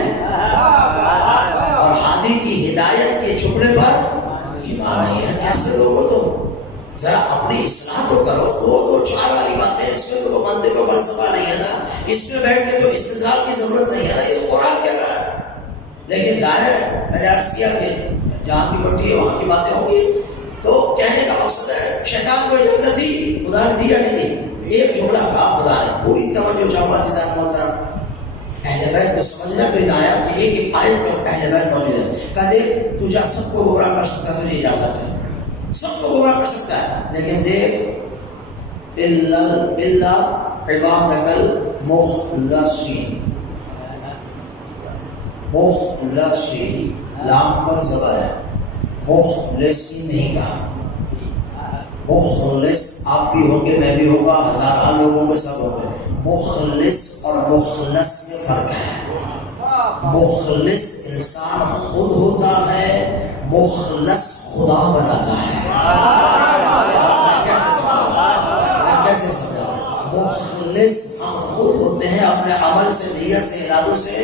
اور ہادی کی ہدایت کے چھپنے پر ایمان نہیں ہے۔ کیسے لوگوں تو ذرا اپنی اصلاح تو کرو، دو چار والی باتیں اس میں تو منطق و فلسفہ نہیں ہے نا، اس میں بیٹھ کے تو استدلال کی ضرورت نہیں ہے نا، یہ تو قرآن کہہ رہا ہے۔ لیکن ظاہر ہے میں نے عرض کیا کہ جہاں کی مٹی ہے وہاں کی باتیں ہوں گی، تو کہنے کا مقصد ہے شیطان کو اجازت دی، خدا نے دی یا نہیں دی؟ ایک جملہ کہا خدا نے، پوری توجہ چاہوں گا عزیزان محترم، اہل بیت کو سمجھنا، تو ان آیات کی ایک آیت میں اہل بیت موجود ہے۔ کہا دیکھ تو جا سب کو گمراہ کر سکتا ہے، تجھے اجازت ہے، سب کو گمراہ کر سکتا ہے، لیکن دیکھ الا عبادک المخلصین، مخلصین لام پر زبر ہے، مخلصین نہیں کہا۔ مخلص آپ بھی ہوں گے، میں بھی ہوگا، ہزارہ لوگوں کے سب ہوں گے۔ مخلص اور مخلص میں فرق ہے۔ مخلص انسان خود ہوتا ہے، مخلص خدا بناتا ہے۔ کیسے سمجھا؟ مخلص ہم خود ہوتے ہیں، اپنے عمل سے، نیت سے، ارادوں سے،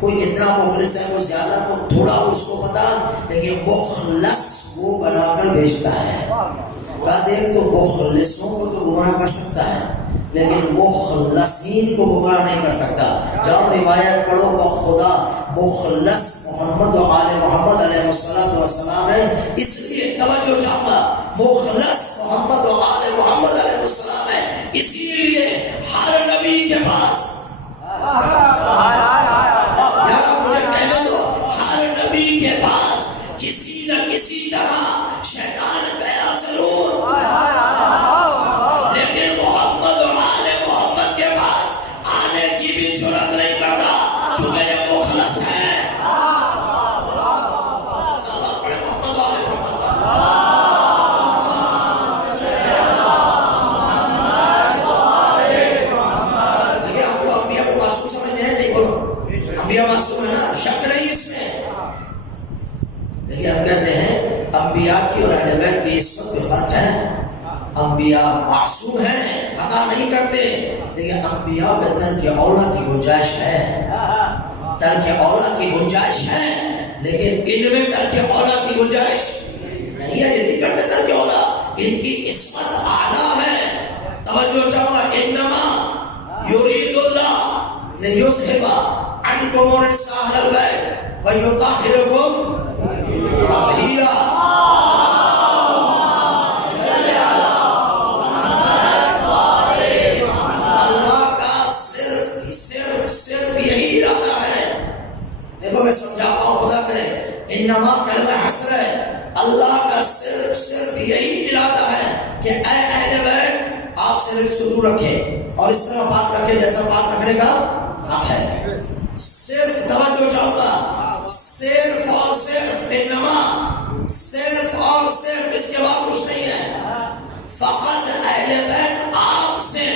کوئی کتنا مخلص ہے، وہ زیادہ تو تھوڑا اس کو پتا، لیکن مخلص وہ بنا کر بھیجتا ہے۔ کہا دیکھ تو مخلصوں کو تو گمراہ کر سکتا ہے، لیکن مخلصین کو گمراہ نہیں کر سکتا۔ جاؤ روایت پڑھو، بخدا مخلص محمد و آل محمد علیہ السلام ہے، اس لیے توجہ چاہوں گا، مخلص محمد و آل محمد علیہ السلام ہے، اسی لیے ہر نبی کے پاس، یار مجھے کہنے دو، ہر نبی کے پاس کسی نہ کسی طرح شیطان گیا ضرور، لیکن محمد و آل محمد کے پاس آنے کی بھی جرات نہیں کرتا، چونکہ یہ مخلص ہے۔ صلوات پڑھے محمد و آل محمد۔ دیکھیں آپ کو انبیاء کو معصوم سمجھتے ہیں؟ نہیں، بولو انبیاء معصوم ہے نا، شک نہیں اس میں، لیکن ہم کہتے ہیں انبیاء کی اور اہل بیت کی عصمت میں فرق ہے۔ انبیاء معصوم ہیں، خطا نہیں کرتے، لیکن انبیاء میں ترک اولا کی گنجائش ہے، ترک اولا کی گنجائش ہے، لیکن ان میں ترک اولا کی گنجائش نہیں ہے، یہ نہیں کرتے ترک اولا، ان کی عصمت اعلیٰ ہے۔ توجہ چاہوں گا، انما یرید اللہ لیذہب عنکم الرجس اہل البیت ویطہرکم تطہیرا۔ اللہ کا صرف یہی ارادہ ہے، دیکھو میں سمجھاتا ہوں، خدا کرے انما کلمہ حسر ہے، اللہ کا صرف یہی ارادہ ہے کہ اے اہل بیت آپ سے رزق کو دور رکھے اور اس طرح پاک رکھے جیسا پاک رکھنے کا حق ہے۔ صرف توجہ چاہوں گا، صرف اور صرف، انما صرف اور صرف، اس کے بعد کچھ نہیں ہے۔ فقط اہل بیت آپ سے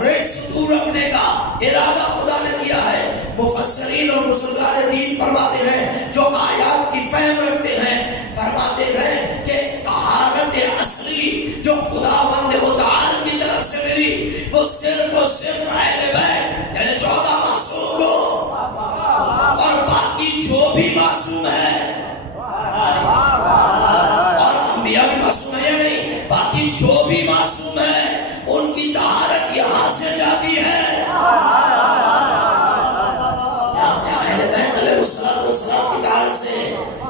رزق دور رکھنے کا ارادہ خدا نے کیا ہے۔ مفسرین اور بزرگان دین فرماتے ہیں، جو آیات کی فہم رکھتے ہیں، فرماتے ہیں کہ طہارت اصلی جو خدا بند متعال کی طرف سے ملی، وہ صرف اور صرف اہل بیت یعنی 14 معصوم کو، اور باقی جو بھی معصوم ہے، اور انبیاء بھی معصوم ہے یا نہیں، باقی جو بھی معصوم ہے ان کی طہارت یہاں سے جاتی ہے۔ اہل بیت علیہ السلام کی طہارت سے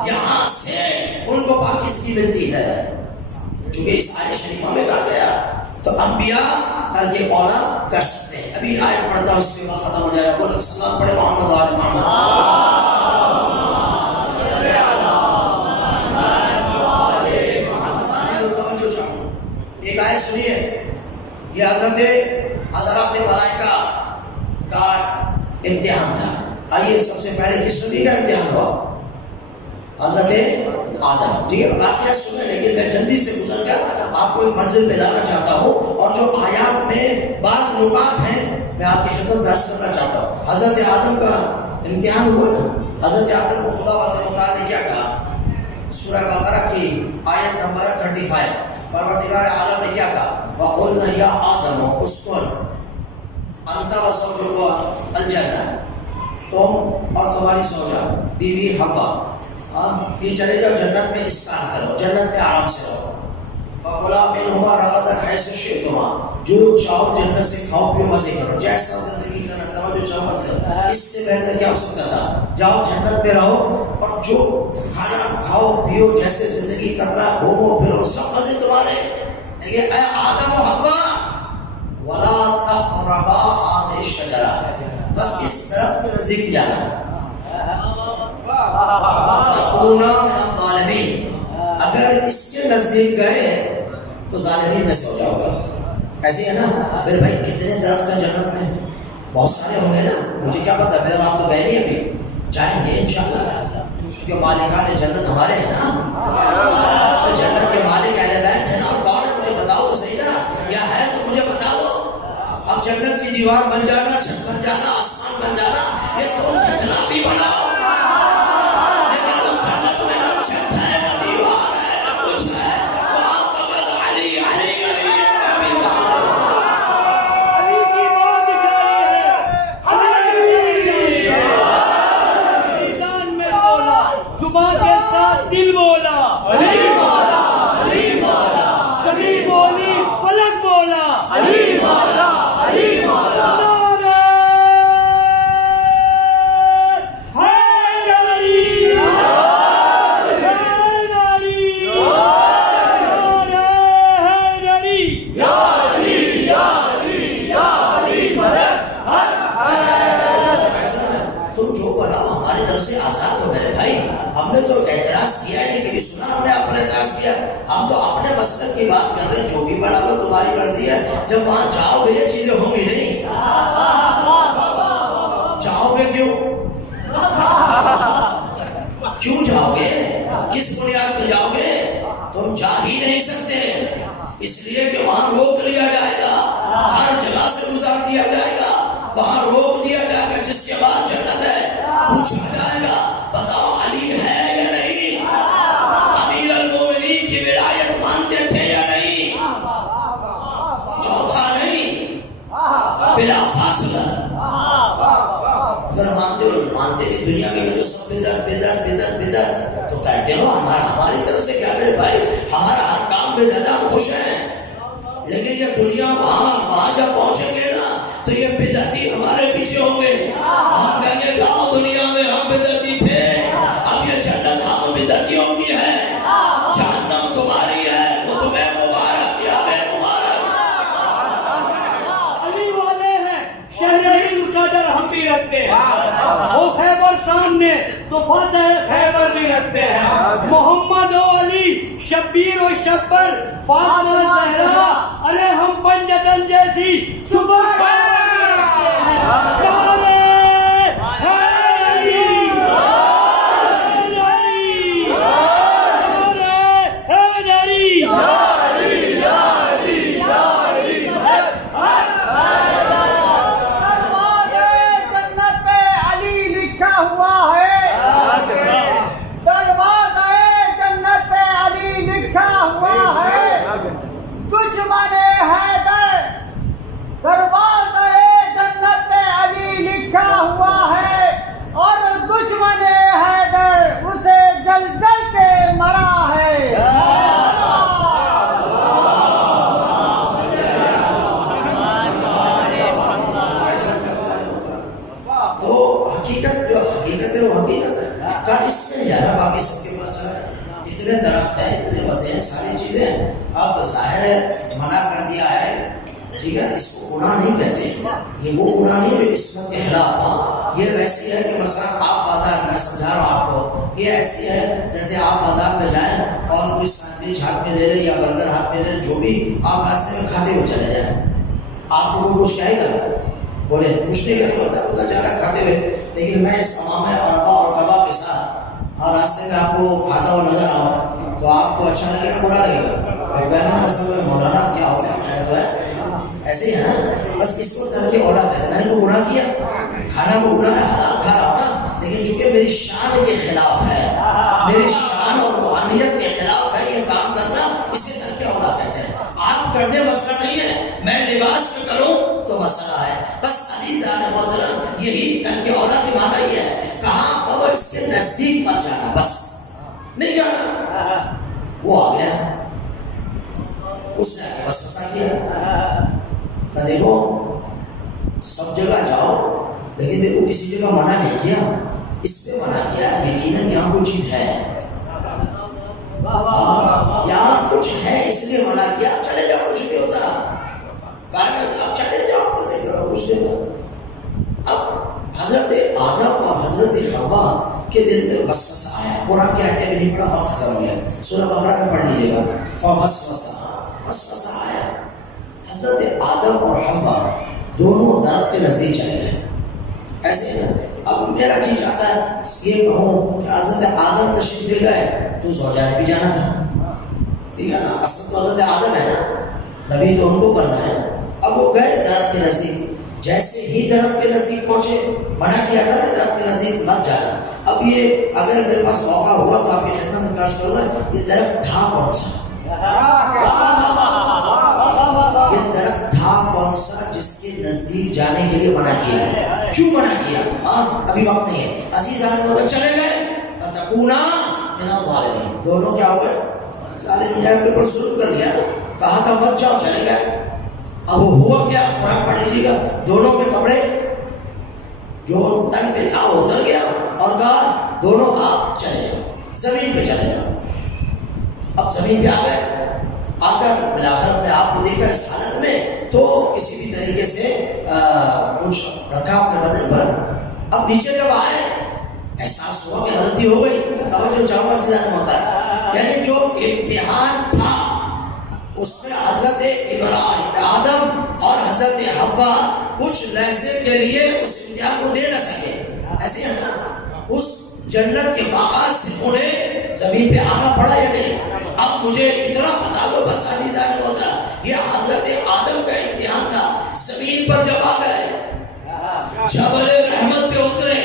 یہاں سے ان کو پاکی اس کی ملتی ہے، چونکہ اس آیت شریفہ میں کہا گیا تو انبیاء ترک اولا کر سکتے ہیں۔ ابھی آیت پڑھتا ہوں، اس کے بعد ختم ہو جائے گا۔ بولو سلام پڑھے محمد و آل محمد۔ ایک آیت سنیے، یہ حضرات ملائکہ کا امتحان تھا۔ آئیے سب سے پہلے کس نبی کا امتحان ہوا؟ حضرت آدم. ٹھیک ہے واقعہ سنیں لیکن میں جلدی سے گزر کر آپ کو ایک منزل پہ لانا چاہتا ہوں اور جو آیات میں بعض نکات ہیں میں آپ کی خدمت درس کرنا چاہتا ہوں. حضرت آدم کا امتحان ہوا نا. حضرت آدم کو خدا متعال نے کیا کہا؟ سورہ بقرہ کی آیت نمبر 35 پروردگار عالم نے کیا کہا؟ وَقُلْنَا يَا آدَمُ اسْكُنْ أَنْتَ وَزَوْجُكَ الْجَنَّةَ. تم اور تمہاری زوجہ بیوی حوا یہ چلے جاؤ جنت میں اسکان کرو, جنت میں آرام سے رہو. وَكُلَا مِنْهُمَا رَغَدًا حَيْثُ شِئْتُمَا. جو چاہو جنت سے کھاؤ پیو مزے کرو, جیسا زندگی کرنا جو چاہو مزے. اس سے بہتر کیا ہو سکتا تھا؟ جاؤ جنت میں رہو اور جو کھانا کھاؤ پیو جیسے زندگی کرنا گھومو پھرو سب مزے تمہارے. لیکن اے آدم و حوا وَلَا تَقْرَبَا هَٰذِهِ الشَّجَرَةَ. بس اس درخت کے نزدیک جانا تَكُونَا مِنَ الظَّالِمِينَ. اگر اس کے نزدیک گئے تو ظالمین میں سے ہو جاؤ گا. ایسے ہے نا میرے بھائی کتنے درخت ہیں جنت میں؟ بہت سارے ہوں گے نا. مجھے کیا پتا, میرے آپ تو گئے نہیں ابھی, جائیں گے انشاءاللہ کیونکہ مالکان جنت ہمارے ہیں نا. تو جنت کے مالک اہل بیت ہیں نا. اور کون ہے مجھے بتاؤ تو صحیح نا, یا ہے تو مجھے بتا دو. اب جنت کی دیوار بن جانا, چھت بن جانا, آسمان بن جانا, یہ تم کتنا بھی بناؤ لیکن اس جنت میں نہ چھت ہے نہ دیوار ہے نہ کچھ ہے. وہاں فقط علی علی علی ابھی علی کی بات میدان میں بولا, زبان کے ساتھ دل بولا, علی مولا علی مولا. کبھی بولی فلک بولا, علی مولا علی مولا. ہم نے تو اعتراض کیا ہے, کبھی سنا ہم نے اپنا اعتراض کیا؟ ہم تو اپنے مسلک کی بات کر رہے ہیں. جو بھی بنا لو تمہاری مرضی ہے. جب وہاں جاؤ گے یہ چیزیں ہوں گی نہیں. جاؤ گے کیوں جاؤ گے؟ کس بنیاد پہ جاؤ گے؟ تم جا ہی نہیں سکتے, اس لیے کہ وہاں روک لیا جائے گا, ہر جگہ سے گزار دیا جائے گا, وہاں روک دیا جائے گا. جس کے بعد جنت ہے پوچھا جائے گا بتاؤ علی ہے یا نہیں, امیر المومنین کی ولایت مانتے تھے یا نہیں, چوتھا نہیں بلا فاصلہ. اگر مانتے ہو دنیا میں تو سب بدعت بدعت بدعت بدعت تو کہتے ہو. ہماری طرف سے کیا میرے بھائی, ہمارا ہر کام بدعت, ہم خوش ہیں. لیکن یہ دنیا وہاں جب پہنچیں گے نا تو یہ بدعتی ہمارے پیچھے ہوں گے. ہم کہیں گے جاؤ دنیا میں ہم بدعتی تھے, اب یہ جنت ہم بدعتیوں کی ہے, جہنم تمہاری ہے, وہ تمہیں مبارک یا میں مبارک. علی والے ہیں شہر صدر ہم بھی رکھتے ہیں, وہ خیبر سامنے تو فاتح خیبر بھی رکھتے ہیں. محمد و علی شبیر و شبر فاطمہ زہرا ارے ہم پنجتن جیسی صبح رکھتے ہیں. درخت ہے, اتنے مزے ہیں, ساری چیزیں. اب ظاہر ہے منع کر دیا ہے, ٹھیک ہے, اس کو گناہ نہیں کہتے. یہ وہ گناہ نہیں جو عصمت کے خلاف. ہاں یہ ویسی ہے کہ مثلا آپ بازار میں, سمجھا رہا ہوں آپ کو, یہ ایسی ہے جیسے آپ بازار میں جائیں اور کوئی سینڈوچ ہاتھ میں لے لیں یا برگر ہاتھ میں لے لیں, جو بھی آپ راستے میں کھاتے ہوئے چلے جائیں, آپ کو کوئی کچھ کہے گا؟ بولے کچھ نہیں کرنا ہوتا, جا رہا کھاتے ہوئے. لیکن میں اس امام اربا اور کبا کے ساتھ اور راستے میں آپ کو کھاتا ہوا نظر آؤ تو آپ کو اچھا لگے گا برا لگے گا؟ کہنا اصل میں مولانا کیا ہو گیا خیر تو ہے، ایسے ہی ہے نا، بس اس کو ترک اولاد ہے، میں نے تو گناہ کیا، کھانا کو گناہ ہے، حلال کھا رہا ہوں نا، لیکن چونکہ میری شان کے خلاف ہے، میری شان اور روحانیت کے خلاف ہے یہ کام کرنا، اسے ترک اولاد کہتے ہیں۔ آپ کرنے مسئلہ نہیں ہے، میں لباس میں کروں تو مسئلہ ہے۔ بس عزیزان محترم یہی ترک اولاد کی معنی یہ ہے، کہاں قبر اس کے نزدیک مت جانا، بس نہیں جانا۔ وہ آ گیا، اس نے آگے وسوسہ کیا کہ دیکھو سب جگہ جاؤ لیکن دیکھو کسی جگہ منع نہیں کیا، اس پہ منع کیا، یقیناً یہاں کوئی چیز ہے، یہاں کچھ ہے اس لیے منع کیا، چلے جاؤ کچھ نہیں ہوتا، اب چلے جاؤ بس کچھ نہیں ہوتا۔ اب حضرت آدم اور حضرت حوا کے دل میں وسوسہ آیا، قرآن کی آیتیں بھی نہیں پڑھا اور ختم ہو گیا، سورہ بقرہ میں پڑھ لیجیے گا، وسوسہ آیا، حضرت آدم اور حوا دونوں درخت کے نزدیک چلے گئے، ایسے نا۔ اب میرا جی چاہتا ہے یہ کہوں کہ حضرت آدم تشریف لے گئے تو زوجہ نے بھی جانا تھا، ٹھیک ہے نا، اصل تو حضرت آدم ہے نا، نبی تو ان کو کرنا ہے۔ اب وہ گئے درخت کے نزدیک، جیسے ہی درخت کے نزدیک پہنچے، منع کیا تھا نا درخت کے نزدیک مت جانا۔ اب یہ اگر میرے پاس موقع ہوا تو آپ کی خدمت میں عرض کروں گا، یہ درخت تھا کون سا؟ یہ درخت تھا کون سا جس کے نزدیک جانے کے لیے منع کیا؟ کیوں منع کیا؟ ہاں ابھی وقت نہیں ہے، عزیزان لوگ چلے گئے، فتکونا من الظالمین، دونوں کیا ہو گئے؟ ظالم نے اپنے پر ظلم کر لیا، کہا تھا مت جاؤ، چلے گئے۔ اب وہ ہوا کیا؟ قرآن پڑھ لیجیے گا، دونوں کے کپڑے جو تن پہ تھا وہ اتر گیا اور کہا دونوں آپ چلے جاؤ، زمین پہ چلے جاؤ۔ اب زمین پہ آ گئے، آ کر بلاخر اپنے آپ کو دیکھا اس حالت میں تو کسی بھی طریقے سے کچھ رکھا اپنے بدن پر۔ اب نیچے جب آئے احساس ہوا کہ غلطی ہو گئی، توجہ چاہوں گا سیدھا ہوتا ہے، یعنی جو امتحان تھا اس میں حضرت ابراہیم آدم اور حضرت حوا کچھ لحظے کے لیے اس امتحان کو دے نہ سکے، ایسے ہے نا، اس جنت کے باغات سے انہیں زمین پہ آنا پڑا یا نہیں؟ اب مجھے اتنا بتا دو بس عزیزان محترم، یہ حضرت آدم کا امتحان تھا۔ زمین پر جب آ گئے، جبل رحمت پہ اترے،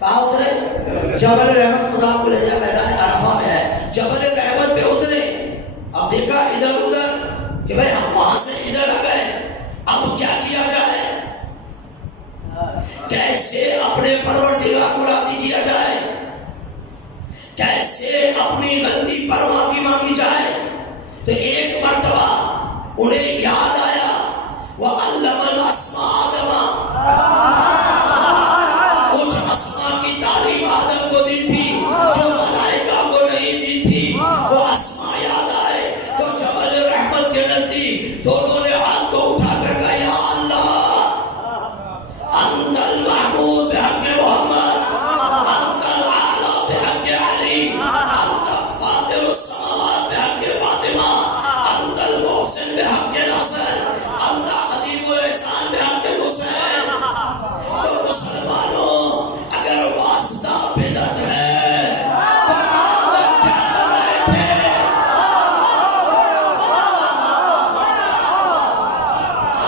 کہاں اترے؟ جبل رحمت خدا کو لے جائے، میدان عرفہ میں ہے، جبل رحمت پہ اترے۔ اب دیکھا ادھر ادھر کہ بھائی ہم وہاں سے ادھر آ گئے، اب کیا کیا جائے، کیسے اپنے پروردگار کو راضی کیا جائے، کیسے اپنی غلطی پر معافی مانگی جائے۔ تو ایک مرتبہ انہیں یاد آیا، وَعَلَّمَ الْأَسْمَاءَ آدَمَ، کچھ اسماء کی تعلیم آدم کو دی تھی جو ملائکہ کو نہیں دی تھی، وہ اسماء یاد آئے تو جبل رحمت کے نزدیک دونوں نے ہاتھ کو اٹھا کر کہا یا اللہ انت المحمود بحق محمد، انت العالی بحق علی، انت فاطر السماوات بحق فاطمہ، انت المحسن بحق الحسن، انت عظیم الاحسان بحق الحسین۔ تو مسلمانوں اگر واسطہ بدعت ہے تو آدم کیا کر رہے تھے؟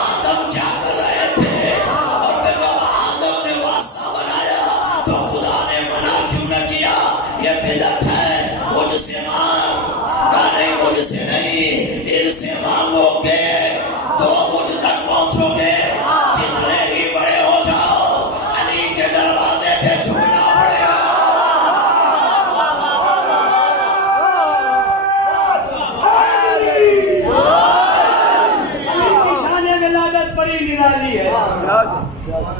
آدم کیا کر رہے تھے؟ اور پھر جب آدم نے واسطہ بنایا تو خدا نے منع کیوں نہ کیا؟ یہ بدعت ہے، مجھ سے مانگ، کہا نہیں مجھ سے نہیں، ان سے مانگو گے تو مجھ تک پہنچو گے، جتنے ہی بڑے ہو جاؤ علی کے دروازے پہ جھکنا پڑے گا۔ بڑی نرالی ہے،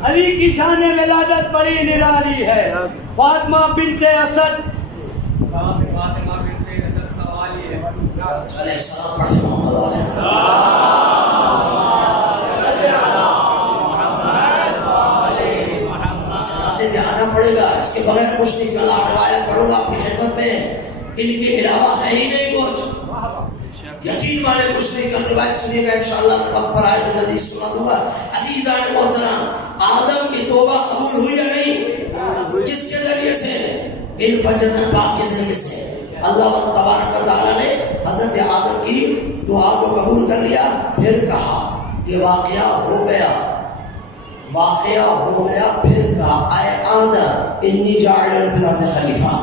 علی کی شان ولادت بڑی نرالی ہے۔ فاطمہ بنت اسد، فاطمہ بنت اسد سوالی ہے، علیہ السلام پڑھتے محمد علیہ سے بھی آنا پڑے گا، اس کے بغیر کچھ نہیں۔ کل آپ روایت پڑھوں گا آپ کی خدمت میں، ان کے علاوہ ہے ہی نہیں کچھ، یقین مانے کچھ نہیں۔ کل روایت سنیے گا انشاءاللہ، وقت پر آئے تو جلدی سنا دوں گا۔ عزیزان محترم، آدم کی توبہ قبول ہوئی یا نہیں؟ کس کے ذریعے سے؟ ان بجن پاک کے ذریعے سے اللہ تبارک و تعالیٰ نے حضرت آدم کی دعا کو قبول کر لیا. پھر کہا یہ واقعہ ہو گیا پھر کہا اے آدم انی جاعل فی الارض خلیفہ،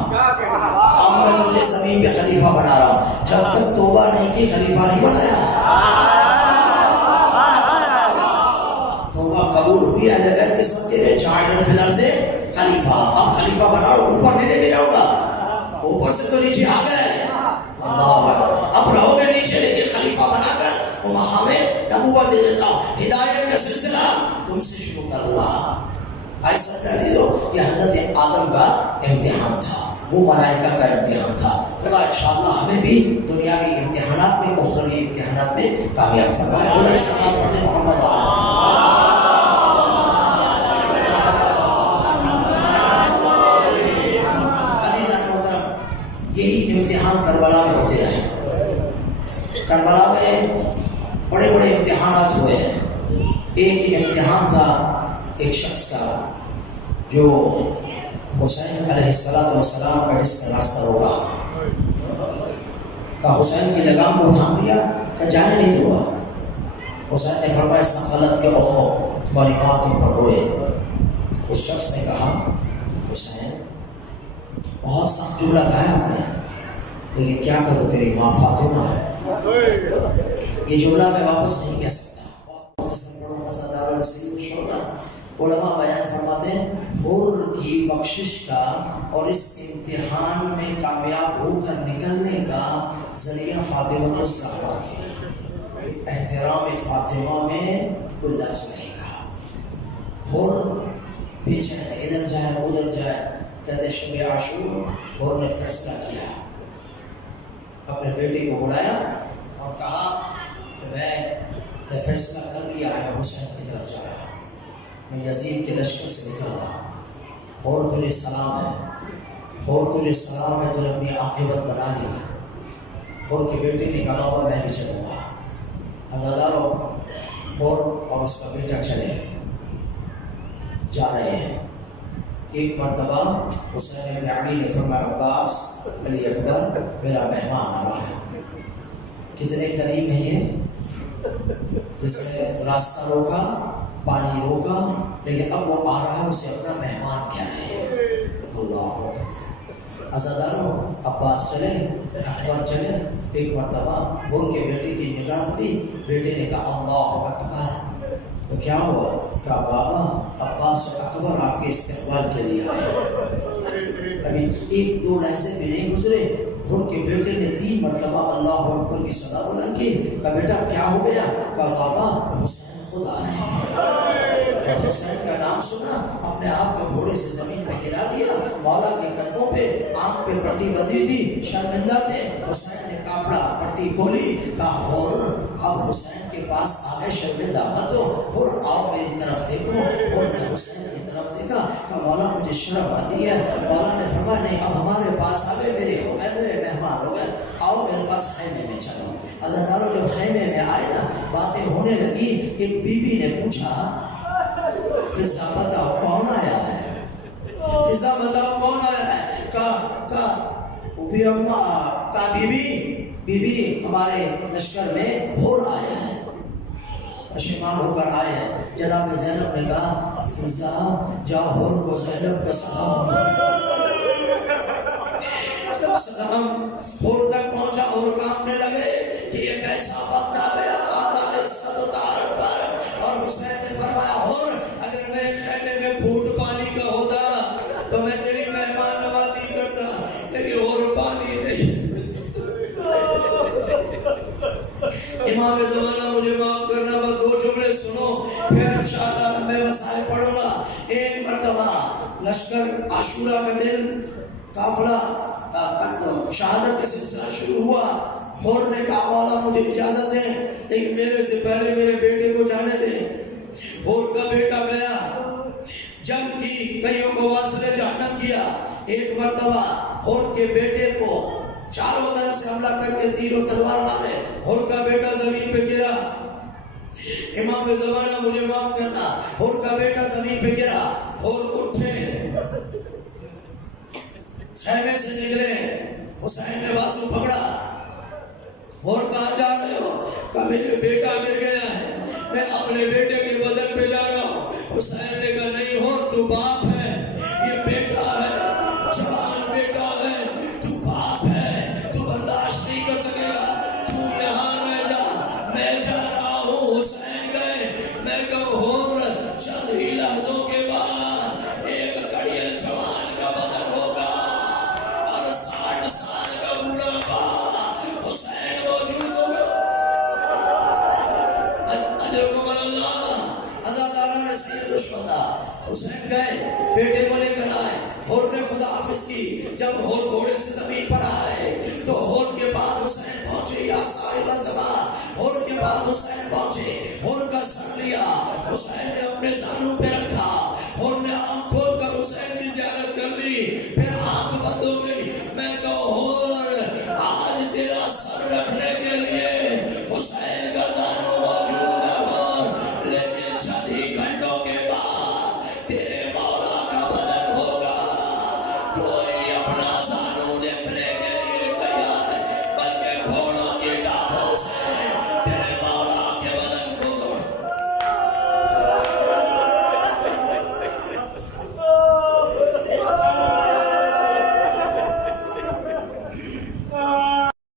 اب میں تجھے زمین پہ خلیفہ بنا رہا ہوں. جب تک توبہ نہیں کی خلیفہ نہیں بنایا. توبہ قبول ہوئی اہل بیت کے صدقے میں. جاعل فی الارض خلیفہ، اب خلیفہ بناؤ. اوپر نہیں لے کے جاؤ گا، اوپر سے تو نیچے آ گئے. اب رہو گے نیچے، لیکن خلیفہ بنا کر وہاں میں نبوت دے دیتا ہوں. ہدایت کا سلسلہ تم سے شروع کروں گا. ایسا کر دو. یہ حضرت آدم کا امتحان تھا، وہ ملائکہ کا امتحان تھا. خدا انشاءاللہ ہمیں بھی دنیاوی امتحانات میں، اخروی امتحانات میں کامیاب فرمائے. بولے صلوات پڑھتے محمد یہی امتحان کربلا میں ہوتے رہے. کربلا میں بڑے بڑے امتحانات ہوئے ہیں. ایک امتحان تھا ایک شخص کا جو حسین علیہ السلام کا جس کا راستہ روکا. کہ حسین کی لگام کو تھام لیا کہ جانے نہیں دوں گا. حسین نے فرمایا سخالت کے اوقو تمہاری ماں تم پر روئے. اس شخص نے کہا حسین بہت سخت جملہ کہا آپ نے، لیکن کیا کروں تیری ماں فاطمہ ہے. یہ جملہ میں واپس نہیں کہہ سکتا. علماء بیان فرماتے ہیں حر کی بخشش کا اور اس امتحان میں کامیاب ہو کر نکلنے کا ذریعہ فاطمہ الزہرا تھی. احترام فاطمہ میں کوئی لفظ نہیں کہا. حر پیچھے ادھر جائے ادھر جائے. کہتے شب عاشور حر نے فیصلہ کیا، اپنے بیٹے کو بلایا اور کہا کہ میں نے فیصلہ کر لیا ہے، میں حسین کی طرف جا رہا ہوں، میں یزید کے لشکر سے نکل رہا ہوں. اور تجھے سلام ہے، اور تجھے سلام ہے، تو نے اپنی عاقبت بنا لی. اور کے بیٹے نے کہا بابا میں بھی چلوں گا. عزادارو اور اس کا بیٹا چلے جا رہے ہیں. ایک مرتبہ حسین بن علی نے فرمایا عباس علی اکبر میرا مہمان آ رہا ہے. کتنے قریب ہے یہ، جس نے راستہ روکا، پانی روکا، لیکن اب وہ آ رہا ہے، اسے اپنا مہمان کیا ہے. اللہ عزادارو عباس چلے، اکبر چلے. ایک مرتبہ بر کے بیٹے کی نگاہ پڑی. بیٹے نے کہا اللہ اکبر. تو کیا ہوا؟ کہا بابا عباس اور اکبر آپ کے استقبال کے لیے آئے. ابھی ایک دو لحظے بھی نہیں گزرے، بر کے بیٹے نے 3 مرتبہ اللہ اکبر کی صدا بلند کی. کہا بیٹا کیا ہو گیا؟ کہا بابا حسین خود آ رہے ہیں. حسین کا نام سنا، اپنے آپ کو گھوڑے سے زمین پہ گرا دیا. مولا کے قدموں پہ آنکھ پہ پٹی بندھی تھی، شرمندہ تھے. حسین نے کاپڑا پٹی کھولی. کہا اور اب حسین کے پاس آگے شرمندہ مت ہو، اور آؤ میری طرف دیکھو. اور میں حسین کی طرف دیکھا کہ مولا مجھے شرم آتی ہے. مولا نے فرمایا نہیں اب ہمارے پاس آگے میرے ہو گئے، میرے مہمان ہو گئے، آؤ میرے پاس خیمے میں چلو. عزادارو جب خیمے میں آئے نا، باتیں ہونے لگی. ایک بی بی نے پوچھا فضا بتاؤ کون آیا ہے، فضا بتاؤ کون آیا ہے. کہا بھی اما کا بی بی ہمارے لشکر میں بھور آیا ہے، پشیمان ہو کر آئے ہیں. جناب زینب نے کہا فضا جاؤ ہور کو زینب کا سلام. جب سلام ہور تک پہنچا اور کامنے لگے کہ یہ کیسا وقت آ گیا خاندان عزت و طہارت پر. اور حسین نے فرمایا ہور اگر میں خیمے میں پھوٹ پانی کا ہوتا تو میں تیری مہمان نوازی کرتا، لیکن اور پانی نہیں. امام زمانہ مجھے معاف کرنا، بس 2 جملے سنو پھر انشاءاللہ میں مسائل پڑھوں گا. ایک مرتبہ لشکر عاشورہ کا دن قافلہ شہادت کا سلسلہ شروع ہوا. حور نے کہا مولا مجھے اجازت دیں، لیکن میرے سے پہلے میرے بیٹے کو جانے دیں. حور کا بیٹا گیا، جنگ کی، کئیوں کو واصل جہنم کیا. ایک مرتبہ حور کے بیٹے کو چاروں طرف سے حملہ کر کے تیر و تلوار مارے. حور کا بیٹا زمین پہ گرا. امام زمانہ مجھے معاف کرنا، حور کا بیٹا زمین پہ گرا. حور اٹھے خیمے سے نکلے، حسین نے بازو پکڑا اور کہا جا رہے ہو؟ کہ میرے بیٹا گر گیا ہے، میں اپنے بیٹے کے بدن پہ جا رہا ہوں۔ حسین نے کہا نہیں ہو، تو باپ ہے، یہ بیٹا ہے، جوان بیٹا ہے، تو باپ ہے، تو برداشت نہیں کر سکے گا، تو یہاں رہ جا، میں جا رہا ہوں۔ حسین گئے، میں کہوں اور چند ہی لحظوں کے بعد ایک کڑیل جوان کا بدن ہوگا اور 60 سال کا بوڑھا باپ حسین موجود ہوگا۔ اجرکم اللہ، اللہ تعالیٰ نے سید الشہداء حسین گئے، بیٹے کو لے کر آئے، ہور نے خدا حافظ کی۔ جب ہور گھوڑے سے زمین پر آئے تو ہور کے بعد حسین پہنچے، یا صاحب الزمان، ہور کے بعد حسین پہنچے، ہور کا سر لیا، حسین نے اپنے زانوں پہ رکھا، ہور نے آنکھ کھول کر حسین کی زیارت کر لی۔